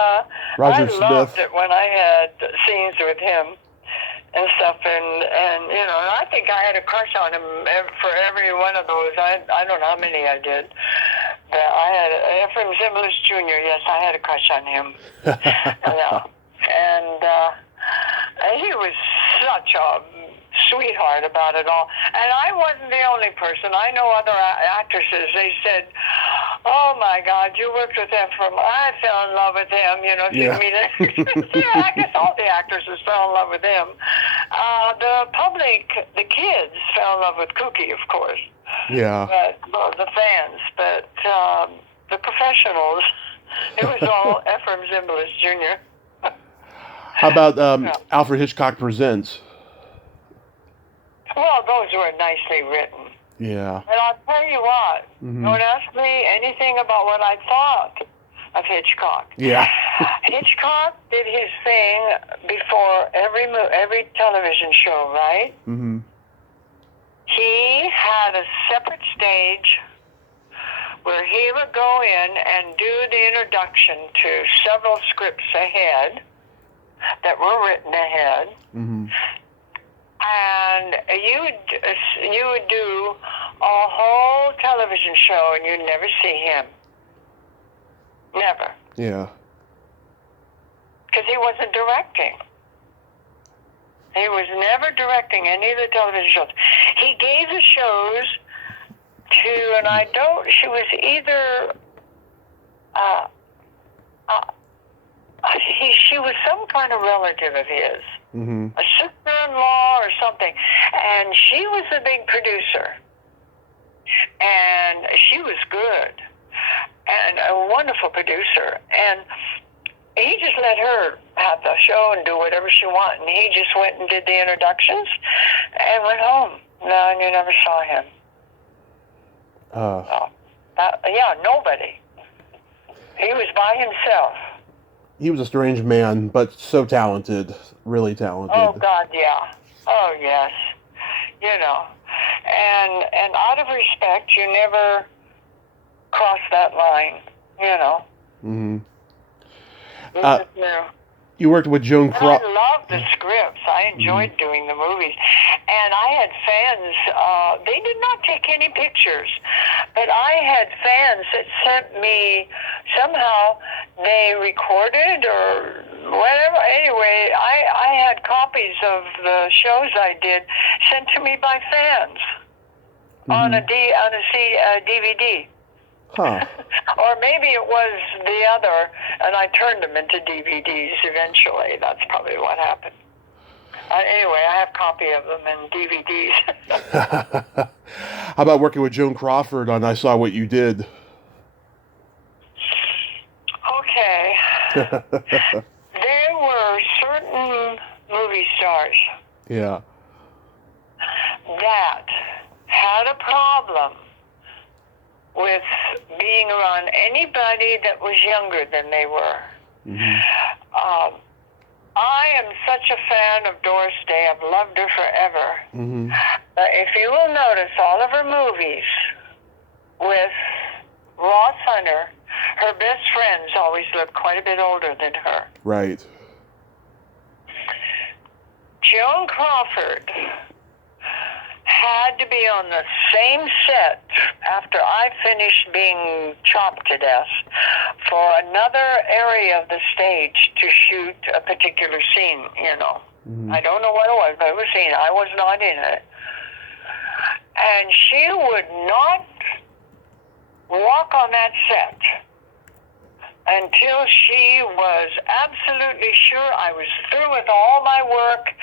I loved it when I had scenes with him and stuff, and I think I had a crush on him for every one of those. I don't know how many I did. But I had Ephraim Zimbalist Jr. Yes, I had a crush on him. And he was such a sweetheart about it all. And I wasn't the only person. I know other actresses. They said, "Oh my God, you worked with Ephraim. I fell in love with him." I guess all the actresses fell in love with him. The public, the kids, fell in love with Cookie, of course. Yeah. But the fans, but the professionals, it was all Ephraim Zimbalist Jr. How about Alfred Hitchcock Presents? Well, those were nicely written. Yeah. And I'll tell you what, don't ask me anything about what I thought of Hitchcock. Yeah. Hitchcock did his thing before every television show, right? Mm-hmm. He had a separate stage where he would go in and do the introduction to several scripts ahead that were written ahead. Mm-hmm. And you would do a whole television show and you'd never see him. Never. Yeah. Because he wasn't directing. He was never directing any of the television shows. He gave the shows to, and she was either, she was some kind of relative of his, a sister-in-law or something, and she was the big producer, and she was good, and a wonderful producer, and he just let her have the show and do whatever she wanted, and he just went and did the introductions and went home. No, and you never saw him. Nobody. He was by himself. He was a strange man, but so talented, really talented. Oh, God, yeah. Oh, yes. You know, and out of respect, you never cross that line, you know. Mm-hmm. No. You worked with Joan Crawford. I loved the scripts. I enjoyed doing the movies. And I had fans, they did not take any pictures, but I had fans that sent me, somehow they recorded or whatever. Anyway, I had copies of the shows I did sent to me by fans on a DVD. Huh. Or maybe it was the other, and I turned them into DVDs eventually. That's probably what happened. Anyway, I have a copy of them in DVDs. How about working with Joan Crawford on I Saw What You Did? Okay. There were certain movie stars Yeah. that had a problem with being around anybody that was younger than they were. I am such a fan of Doris Day. I've loved her forever. But if you will notice, all of her movies with Ross Hunter, her best friends always look quite a bit older than her. Right. Joan Crawford had to be on the same set after I finished being chopped to death for another area of the stage to shoot a particular scene, you know. I don't know what it was, but it was a scene. I was not in it. And she would not walk on that set until she was absolutely sure I was through with all my work,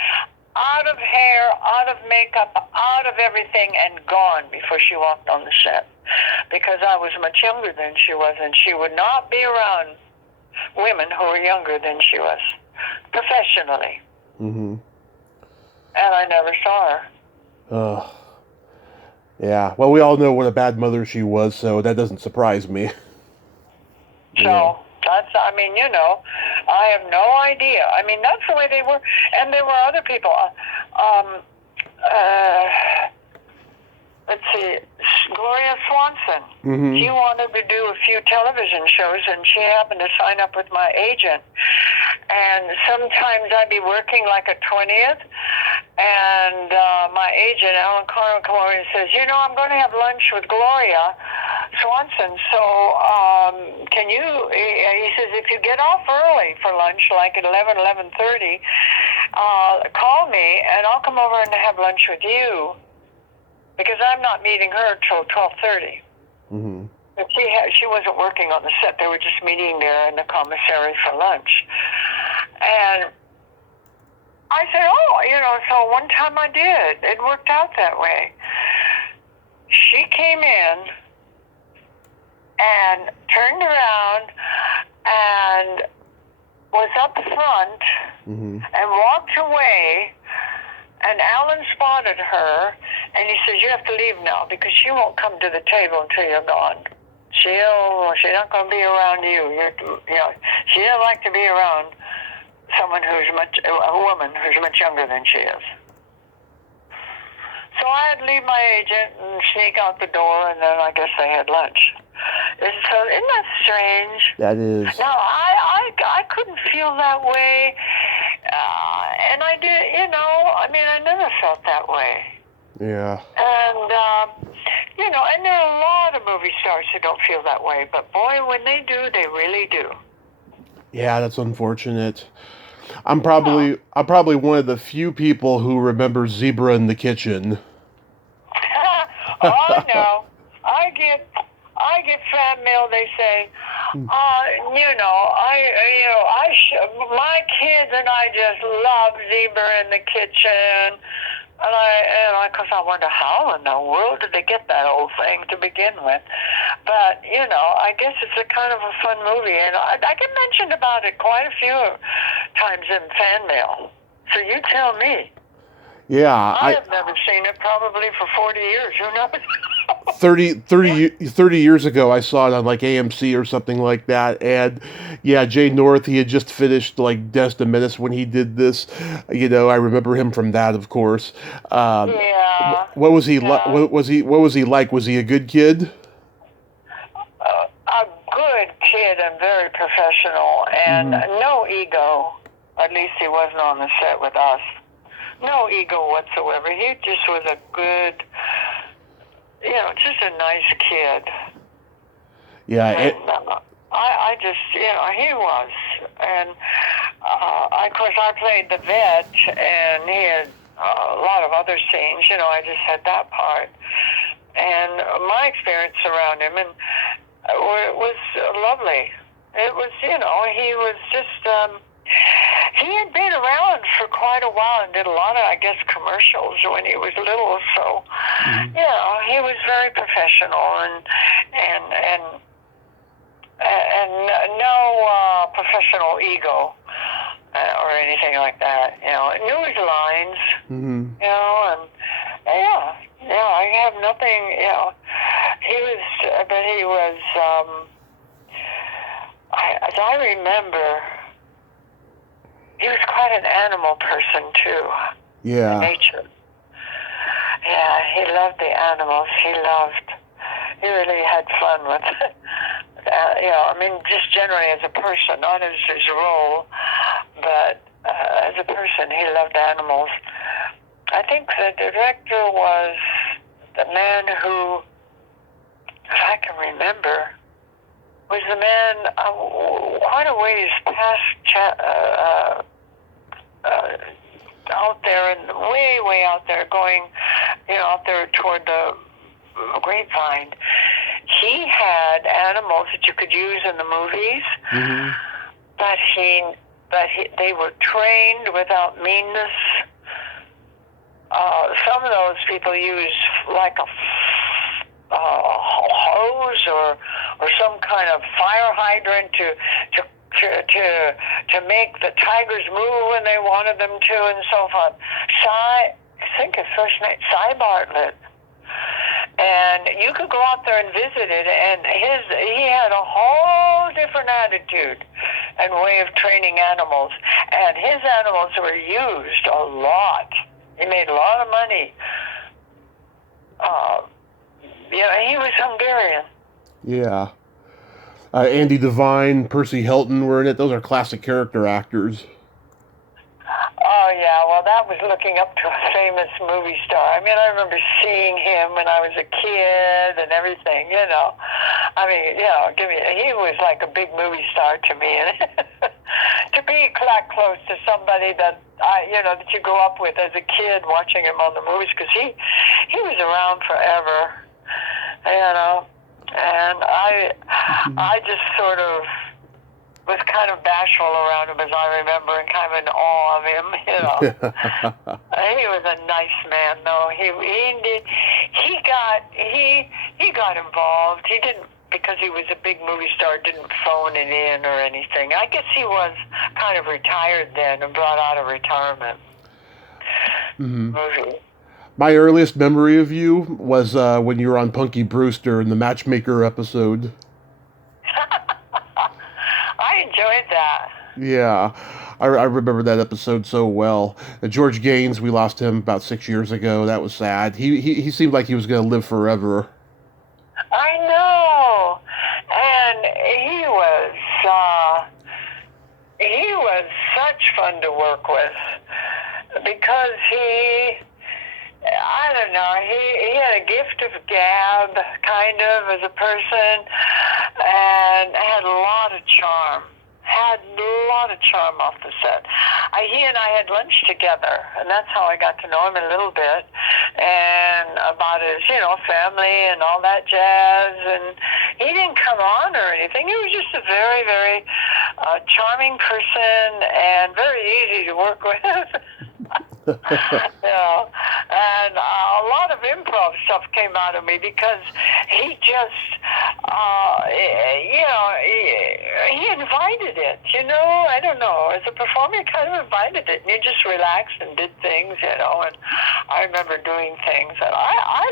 out of hair, out of makeup, out of everything, and gone before she walked on the set. Because I was much younger than she was, and she would not be around women who were younger than she was, professionally. And I never saw her. Yeah, well, we all know what a bad mother she was, so that doesn't surprise me. So, that's, I mean, you know, I have no idea. I mean, that's the way they were. And there were other people. Let's see, Gloria Swanson. She wanted to do a few television shows, and she happened to sign up with my agent. And sometimes I'd be working like a 20th, and my agent, Alan Carr, would come over and says, you know, I'm going to have lunch with Gloria Swanson, so can you, he says, if you get off early for lunch, like at 11:30, call me, and I'll come over and have lunch with you, because I'm not meeting her till 12:30. But she wasn't working on the set. They were just meeting there in the commissary for lunch. And I said, oh, you know, so one time I did. It worked out that way. She came in and turned around and was up front and walked away, and Alan spotted her, and he says, you have to leave now because she won't come to the table until you're gone. She's not going to be around you. You know, she doesn't like to be around someone a woman who's much younger than she is. So I had to leave my agent and sneak out the door, and then I guess I had lunch. So isn't that strange? That is. Now, I couldn't feel that way, and I did, you know, I mean, I never felt that way. Yeah. And, you know, and there are a lot of movie stars who don't feel that way, but boy, when they do, they really do. Yeah, that's unfortunate. I'm probably one of the few people who remember Zebra in the Kitchen. Oh no, I get fan mail. They say, my kids and I just love Zebra in the Kitchen. And because I wonder how in the world did they get that old thing to begin with. But, I guess it's a kind of a fun movie. And I get mentioned about it quite a few times in fan mail. So you tell me. Yeah. I have never seen it probably for 40 years. Who knows? 30 years ago, I saw it on like AMC or something like that. And yeah, Jay North, he had just finished like Des the Menace when he did this. I remember him from that, of course. Yeah. What was he like? What was he like? Was he a good kid? A good kid and very professional and no ego. At least he wasn't on the set with us. No ego whatsoever. He just was a good, just a nice kid. Yeah. And I just, he was. And, of course, I played the vet, and he had a lot of other scenes. I just had that part. And my experience around him and it was lovely. It was, he was just... he had been around for quite a while and did a lot of, I guess, commercials when he was little. So, he was very professional and no professional ego or anything like that. Knew his lines. And I have nothing. He was. As I remember. He was quite an animal person, too. Yeah. Nature. Yeah, he loved the animals. He really had fun with it. Just generally as a person, not as his role, but as a person, he loved animals. I think the director was the man who, if I can remember, was the man quite a ways past out there and way out there going, out there toward the grapevine. He had animals that you could use in the movies, but they were trained without meanness. Some of those people use like a hose or some kind of fire hydrant to make the tigers move when they wanted them to, and so forth. I think his first name, Cy Bartlett. And you could go out there and visit it, and he had a whole different attitude and way of training animals. And his animals were used a lot. He made a lot of money. He was Hungarian. Yeah. Andy Devine, Percy Hilton were in it. Those are classic character actors. Oh, yeah. Well, that was looking up to a famous movie star. I remember seeing him when I was a kid and everything, he was like a big movie star to me. And to be that close to somebody that that you grew up with as a kid watching him on the movies, because he was around forever, and I just sort of was kind of bashful around him, as I remember, and kind of in awe of him, He was a nice man, though. He got involved. He didn't, because he was a big movie star, didn't phone it in or anything. I guess he was kind of retired then and brought out of retirement. Movie. My earliest memory of you was when you were on Punky Brewster in the Matchmaker episode. I enjoyed that. Yeah, I remember that episode so well. George Gaines, we lost him about 6 years ago. That was sad. He seemed like he was going to live forever. I know, and he was such fun to work with because he had a gift of gab, kind of, as a person, and had a lot of charm. had a lot of charm off the set. He and I had lunch together, and that's how I got to know him a little bit, and about his, family and all that jazz. And he didn't come on or anything. He was just a very, very charming person and very easy to work with. And a lot of improv stuff came out of me because he just, he invited it, I don't know. As a performer, he kind of invited it, and you just relaxed and did things, and I remember doing things, and I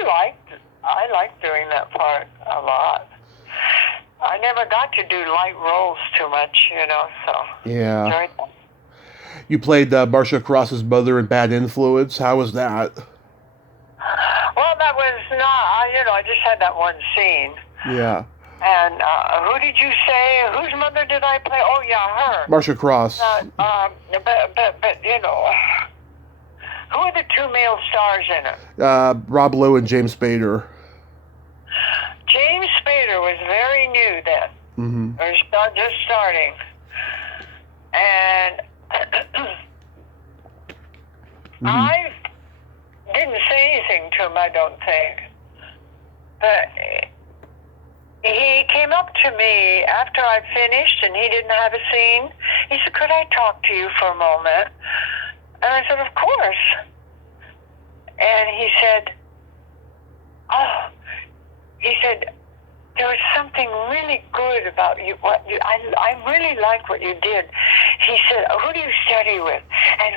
liked doing that part a lot. I never got to do light roles too much, so. Yeah. Enjoyed them. You played Marcia Cross's mother in Bad Influence. How was that? Well, that was not, I just had that one scene. Yeah. And who did you say? Whose mother did I play? Oh, yeah, her. Marcia Cross. But who are the two male stars in it? Rob Lowe and James Spader. James Spader was very new then. Mm-hmm. Or just starting. And I didn't say anything to him, I don't think. But he came up to me after I finished and he didn't have a scene. He said, "Could I talk to you for a moment?" And I said, "Of course." And he said, "There was something really good about you. I really like what you did." He said, "Who do you study with? And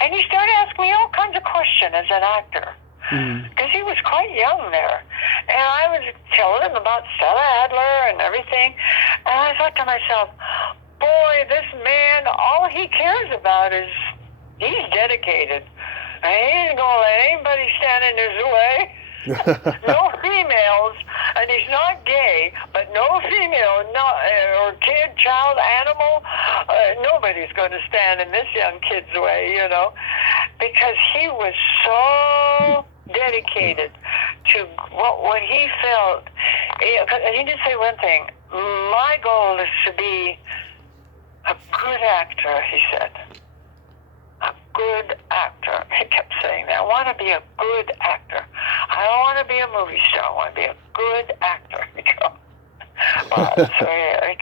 and he started asking me all kinds of questions as an actor. Because he was quite young there. And I was telling him about Stella Adler and everything. And I thought to myself, boy, this man, all he cares about is he's dedicated. And he ain't going to let anybody stand in his way. No females, and he's not gay, but no female, or kid, child, animal, nobody's going to stand in this young kid's way, because he was so dedicated to what he felt. And he did say one thing: "My goal is to be a good actor," he said. A good actor. He kept saying that. "I want to be a good actor. I don't want to be a movie star. I want to be a good actor." Well, so yeah, and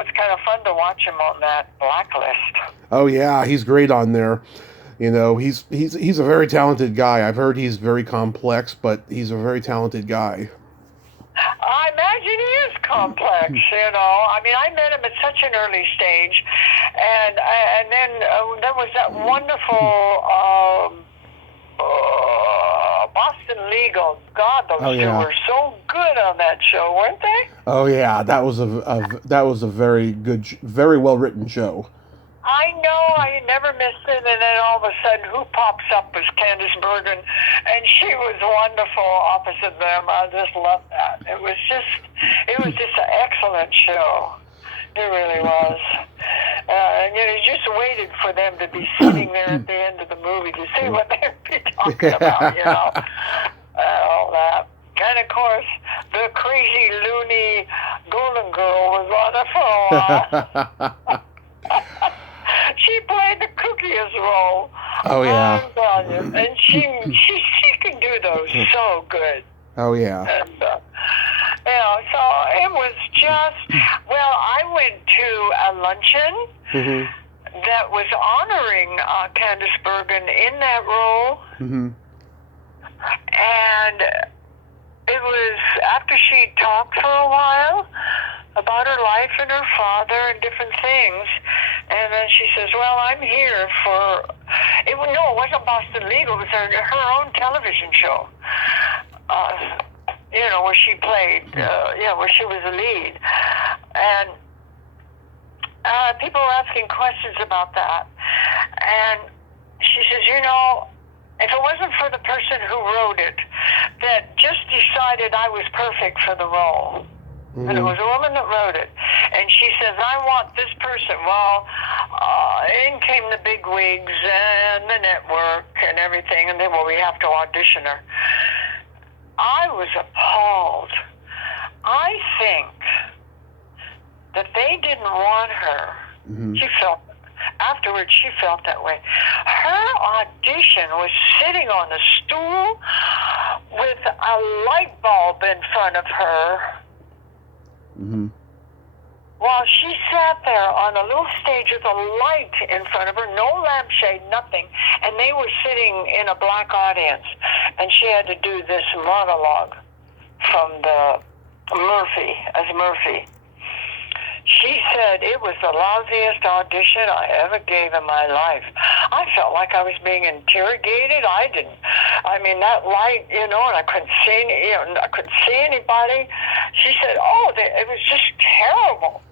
it's kind of fun to watch him on that Blacklist. Oh yeah, he's great on there. He's a very talented guy. I've heard he's very complex, but he's a very talented guy. I imagine he is complex, I mean, I met him at such an early stage, and then there was that wonderful Boston Legal. God, those two were so good on that show, weren't they? Oh yeah, that was a very good, very well written show. I know, I never missed it, and then all of a sudden, who pops up was Candice Bergen, and she was wonderful opposite them. I just loved that. It was just an excellent show. It really was. And you just waited for them to be sitting there at the end of the movie to see what they'd be talking about, all that. And of course, the crazy, loony Golden Girl was on it for a while. She played the cookiest role. Oh yeah. I'm telling you. And she can do those so good. Oh yeah. And, so it was just, I went to a luncheon that was honoring Candice Bergen in that role. And it was after she talked for a while about her life and her father and different things. And then she says, "Well, I'm here for..." It wasn't Boston Legal. It was her own television show, where she played, where she was the lead. And people were asking questions about that. And she says, if it wasn't for the person who wrote it, that just decided I was perfect for the role. And it was a woman that wrote it. And she says, "I want this person." Well, in came the big wigs and the network and everything. And then, we have to audition her. I was appalled. I think that they didn't want her. Mm-hmm. Afterwards, she felt that way. Her audition was sitting on a stool with a light bulb in front of her. Mm-hmm. While she sat there on a little stage with a light in front of her, no lampshade, nothing, and they were sitting in a black audience, and she had to do this monologue from the Murphy. She said it was the lousiest audition I ever gave in my life. I felt like I was being interrogated. That light, and I couldn't see anybody. She said, it was just terrible.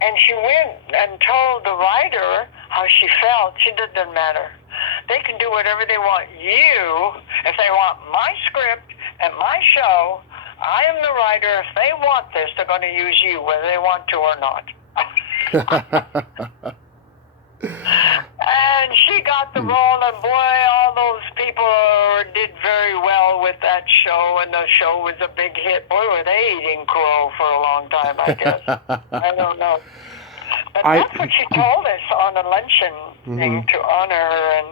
And she went and told the writer how she felt. She said, it doesn't matter. They can do whatever they want. If they want my script and my show, I am the writer. If they want this, they're going to use you, whether they want to or not. And she got the role, and boy, all those people did very well with that show, and the show was a big hit. Boy, were they eating crow for a long time, I guess. I don't know. But that's what she told us on a luncheon thing to honor her,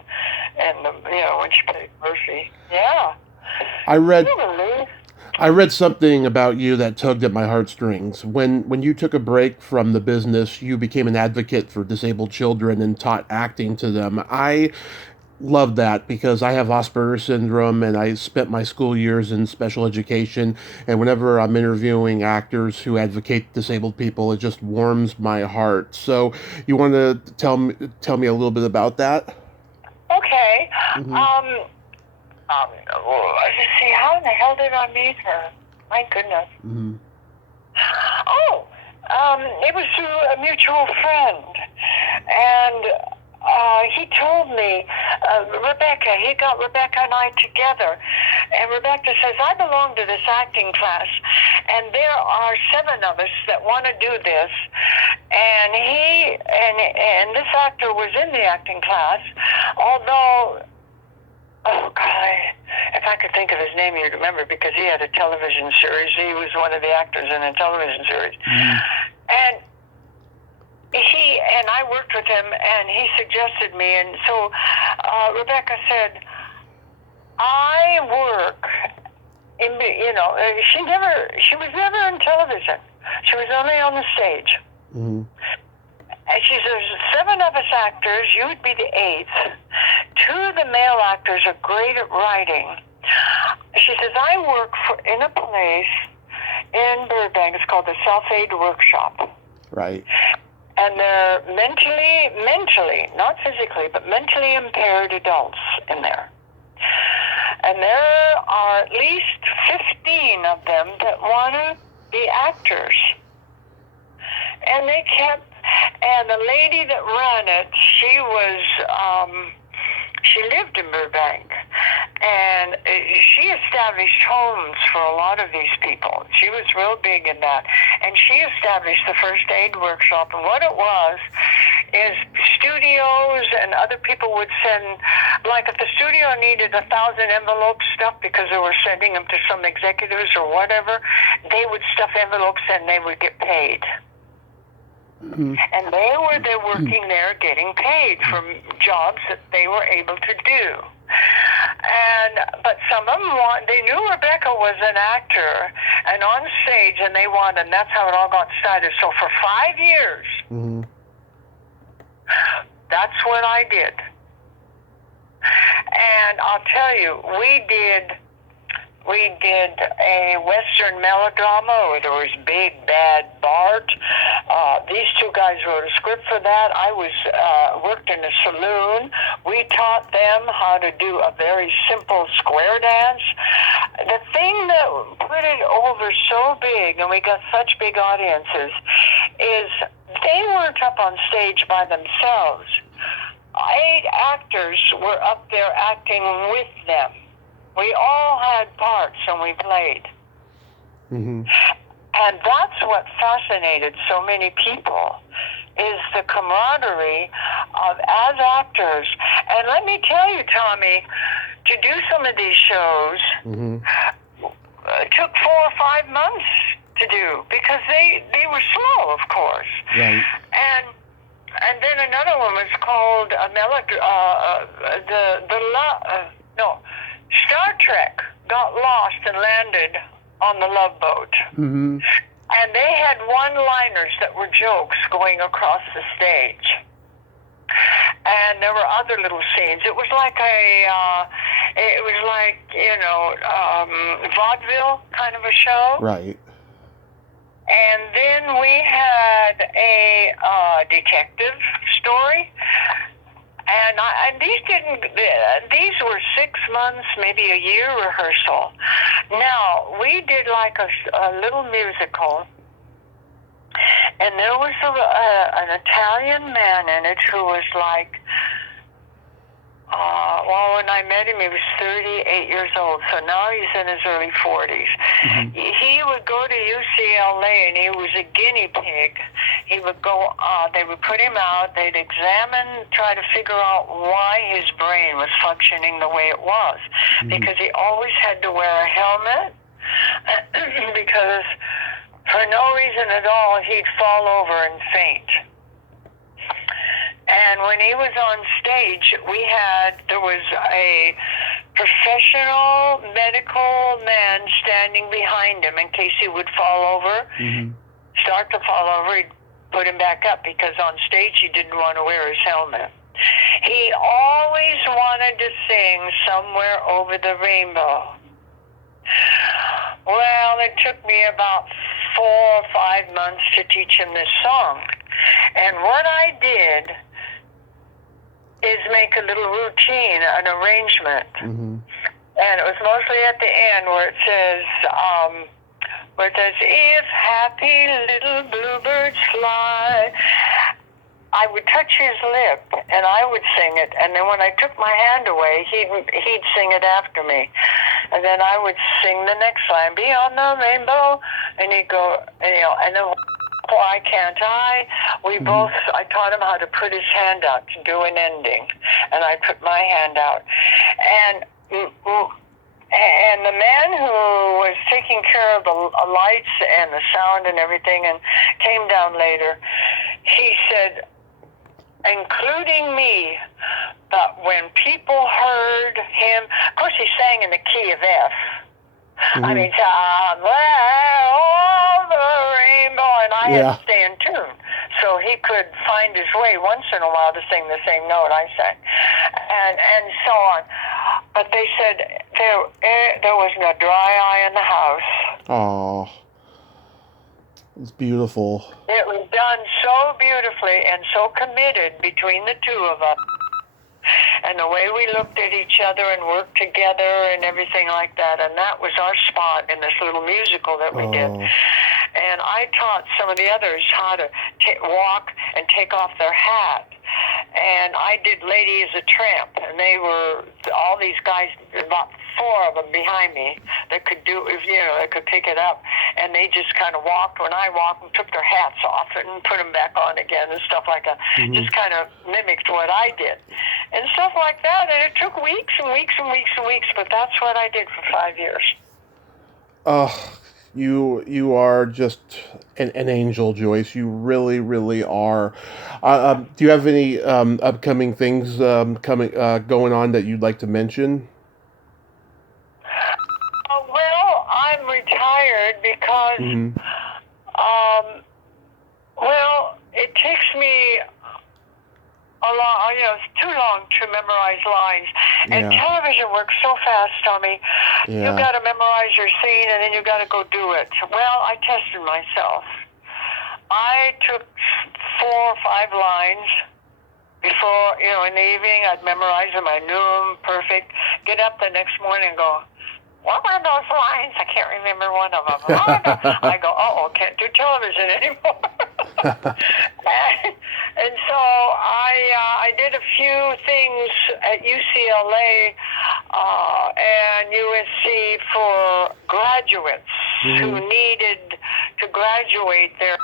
and when she played Murphy. Yeah. I read something about you that tugged at my heartstrings. When you took a break from the business, you became an advocate for disabled children and taught acting to them. I love that because I have Asperger's syndrome and I spent my school years in special education. And whenever I'm interviewing actors who advocate disabled people, it just warms my heart. So you want to tell me a little bit about that? Okay. Let's see, how in the hell did I meet her? My goodness. Mm-hmm. It was through a mutual friend. And he told me, Rebecca, he got Rebecca and I together. And Rebecca says, I belong to this acting class, and there are 7 of us that want to do this. And and this actor was in the acting class, although... Oh, God, if I could think of his name, you'd remember, because he had a television series. He was one of the actors in a television series. Mm-hmm. And I worked with him, and he suggested me. And so Rebecca said, I work in, she was never in television. She was only on the stage. Mm-hmm. And she says, 7 of us actors, you would be the 8th. 2 of the male actors are great at writing. She says, I work in a place in Burbank. It's called the Self-Aid Workshop. Right. And they're mentally, not physically, but mentally impaired adults in there. And there are at least 15 of them that want to be actors. And and the lady that ran it, she lived in Burbank, and she established homes for a lot of these people. She was real big in that, and she established the First Aid Workshop. And what it was is studios and other people would send, like if the studio needed 1,000 envelopes stuffed because they were sending them to some executives or whatever, they would stuff envelopes and they would get paid. Mm-hmm. And they were there working there getting paid for jobs that they were able to do. But some of them they knew Rebecca was an actor and on stage, and that's how it all got started. So for 5 years, mm-hmm. That's what I did. And I'll tell you, we did a Western melodrama where there was Big Bad Bart. These 2 guys wrote a script for that. I worked in a saloon. We taught them how to do a very simple square dance. The thing that put it over so big, and we got such big audiences, is they weren't up on stage by themselves. 8 actors were up there acting with them. We all had parts and we played. Mm-hmm. And that's what fascinated so many people, is the camaraderie of as actors. And let me tell you, Tommy, to do some of these shows, mm-hmm. It took 4 or 5 months to do because they were slow, of course. Right. And then another one was called Star Trek got lost and landed on the Love Boat. Mm-hmm. And they had one-liners that were jokes going across the stage. And there were other little scenes. It was like vaudeville kind of a show. Right. And then we had a detective story. And these were 6 months, maybe a year rehearsal. Now, we did like a little musical, and there was an Italian man in it who was like, when I met him, he was 38 years old, so now he's in his early 40s. Mm-hmm. He would go to UCLA, and he was a guinea pig. He would go, they would put him out, they'd try to figure out why his brain was functioning the way it was. Mm-hmm. Because he always had to wear a helmet, because for no reason at all, he'd fall over and faint. And when he was on stage, there was a professional medical man standing behind him in case he would fall over, start to fall over, he'd put him back up because on stage he didn't want to wear his helmet. He always wanted to sing Somewhere Over the Rainbow. Well, it took me about 4 or 5 months to teach him this song. And what I did is make a little routine, an arrangement. Mm-hmm. And it was mostly at the end where it says, if happy little bluebirds fly. I would touch his lip, and I would sing it, and then when I took my hand away, he'd sing it after me. And then I would sing the next line, Beyond the Rainbow, and he'd go, and then Why Can't I? I taught him how to put his hand out to do an ending, and I put my hand out. And the man who was taking care of the lights and the sound and everything and came down later, he said, including me, but when people heard him, of course he sang in the key of F. Mm-hmm. I mean, somewhere over the rainbow, and I had to stay in tune. So he could find his way once in a while to sing the same note I sang, and so on. But they said there was no dry eye in the house. Oh, it's beautiful. It was done so beautifully and so committed between the two of us. And the way we looked at each other and worked together and everything like that. And that was our spot in this little musical that we did. And I taught some of the others how to walk and take off their hat. And I did Lady is a Tramp. And they were, all these guys, about 4 of them behind me that could do, that could pick it up. And they just kind of walked when I walked and took their hats off and put them back on again and stuff like that. Mm-hmm. Just kind of mimicked what I did. And stuff like that. And it took weeks and weeks and weeks and weeks, but that's what I did for 5 years. You are just an angel, Joyce. You really, really are. Do you have any upcoming things going on that you'd like to mention? Well, I'm retired because, it takes me it's too long to memorize lines. And television works so fast, Tommy. Yeah. You got to memorize your scene, and then you got to go do it. Well, I tested myself. I took 4 or 5 lines before, in the evening, I'd memorize them. I knew them perfect. Get up the next morning and go, what were those lines? I can't remember one of them. I go, can't do television anymore. And so I did a few things at UCLA and USC for graduates who needed to graduate their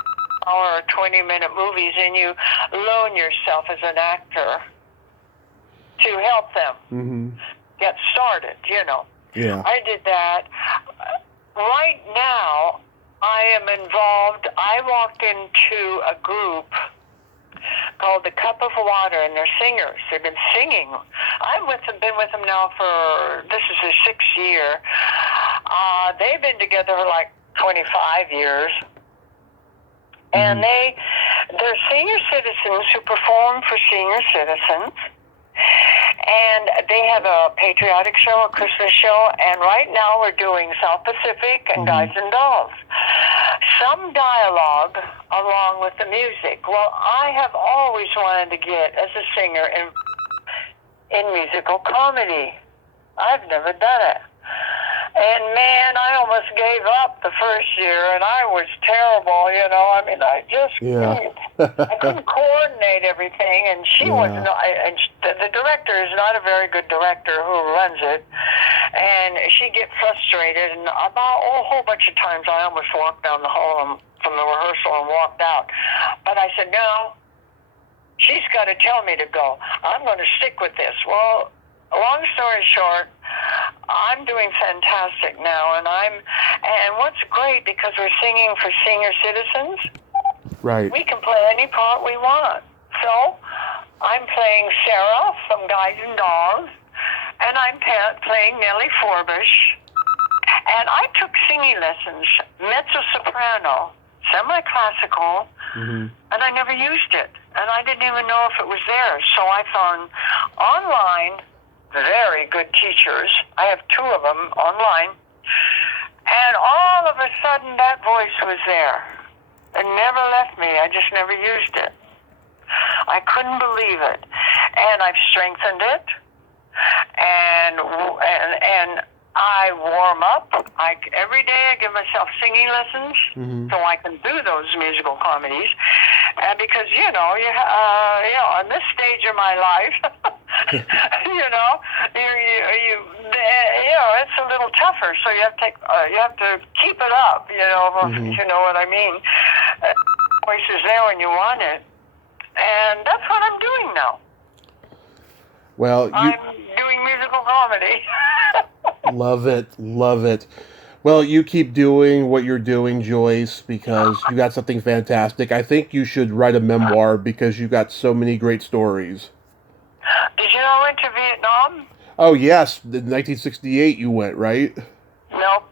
hour or 20-minute movies, and you loan yourself as an actor to help them get started, Yeah. I did that. Right now, I am involved. I walked into a group called The Cup of Water, and they're singers. They've been singing. Been with them now for, this is their 6th year. They've been together for like 25 years. And they're senior citizens who perform for senior citizens. And they have a patriotic show, a Christmas show, and right now we're doing South Pacific and Guys and Dolls. Some dialogue along with the music. Well, I have always wanted to get as a singer in musical comedy. I've never done it. And man, I almost gave up the first year, and I was terrible, you know. I mean, I just I couldn't coordinate everything, and she was not. And the director is not a very good director who runs it, and she'd get frustrated. And about a whole bunch of times, I almost walked down the hall from the rehearsal and walked out. But I said, no, she's got to tell me to go. I'm going to stick with this. Well, long story short, I'm doing fantastic now, and what's great, because we're singing for senior citizens, right? We can play any part we want. So I'm playing Sarah from Guys and Dolls, and I'm playing Nellie Forbush, and I took singing lessons, mezzo-soprano, semi-classical, and I never used it, and I didn't even know if it was there. So I found online very good teachers. I have 2 of them online. And all of a sudden, that voice was there. It never left me. I just never used it. I couldn't believe it. And I've strengthened it. And I warm up. Every day I give myself singing lessons so I can do those musical comedies. And because, you know, on this stage of my life, you know, it's a little tougher. So you have to keep it up, you know, if you know what I mean. Voice is there when you want it. And that's what I'm doing now. Well, I'm doing musical comedy. Love it. Well, you keep doing what you're doing, Joyce, because you got something fantastic. I think you should write a memoir because you got so many great stories. Did you know I went to Vietnam? Oh, yes. In 1968 you went, right? Nope.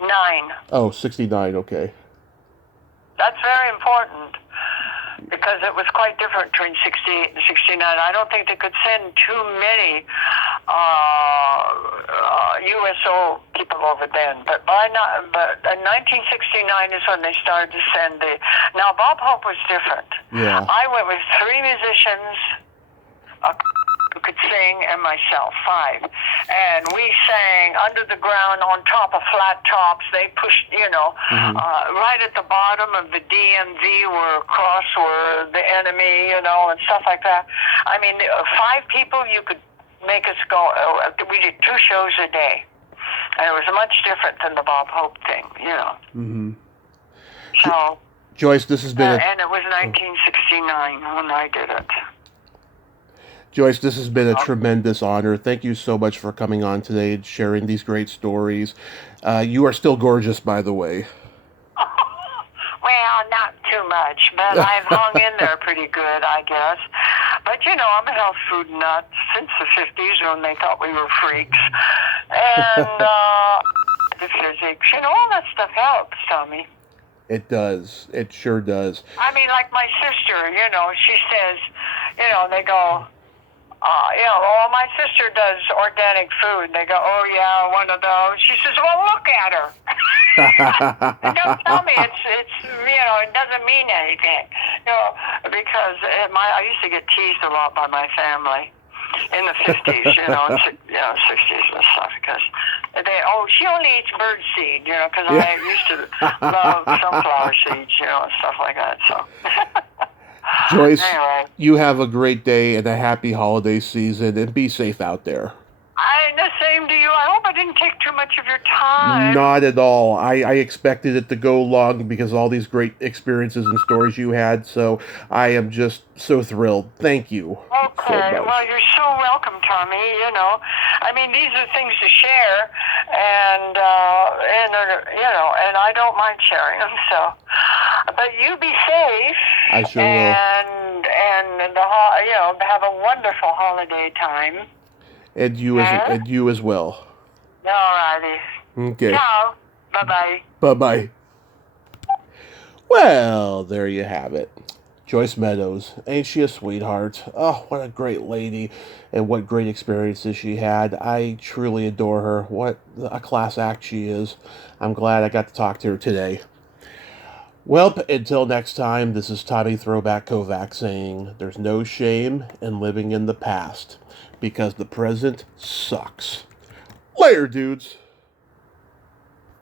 9. Oh, 69, okay. That's very important, because it was quite different between 68 and 69. I don't think they could send too many USO people over then. But in 1969 is when they started to send Now, Bob Hope was different. Yeah. I went with 3 musicians, who could sing, and myself, 5. And we sang under the ground on top of flat tops. They pushed, right at the bottom of the DMV were the enemy, and stuff like that. I mean, 5 people, you could make us go. We did 2 shows a day. And it was much different than the Bob Hope thing, So, Joyce, this has been and it was 1969 when I did it. Joyce, this has been a tremendous honor. Thank you so much for coming on today and sharing these great stories. You are still gorgeous, by the way. Well, not too much, but I've hung in there pretty good, I guess. But, I'm a health food nut since the 50s when they thought we were freaks. And the physics, all that stuff helps, Tommy. It does. It sure does. I mean, like my sister, she says, they go, my sister does organic food. They go, oh, yeah, one of those. She says, well, look at her. Don't tell me it's it doesn't mean anything. Because I used to get teased a lot by my family in the 50s, 60s and stuff. Because she only eats bird seed, because I used to love sunflower seeds, and stuff like that, so. Joyce, anyway. You have a great day and a happy holiday season, and be safe out there. The same to you. I hope I didn't take too much of your time. Not at all. I expected it to go long because all these great experiences and stories you had, so I am just so thrilled. Thank you so Okay, much. well, you're so welcome, Tommy. You know, I mean, these are things to share, and and I don't mind sharing them. So, but you be safe. I sure will. And have a wonderful holiday time. And you as well. All righty. Okay. Ciao. Bye-bye. Bye-bye. Well, there you have it. Joyce Meadows. Ain't she a sweetheart? Oh, what a great lady. And what great experiences she had. I truly adore her. What a class act she is. I'm glad I got to talk to her today. Well, until next time, this is Tommy Throwback Kovac saying there's no shame in living in the past because the present sucks. Later, dudes.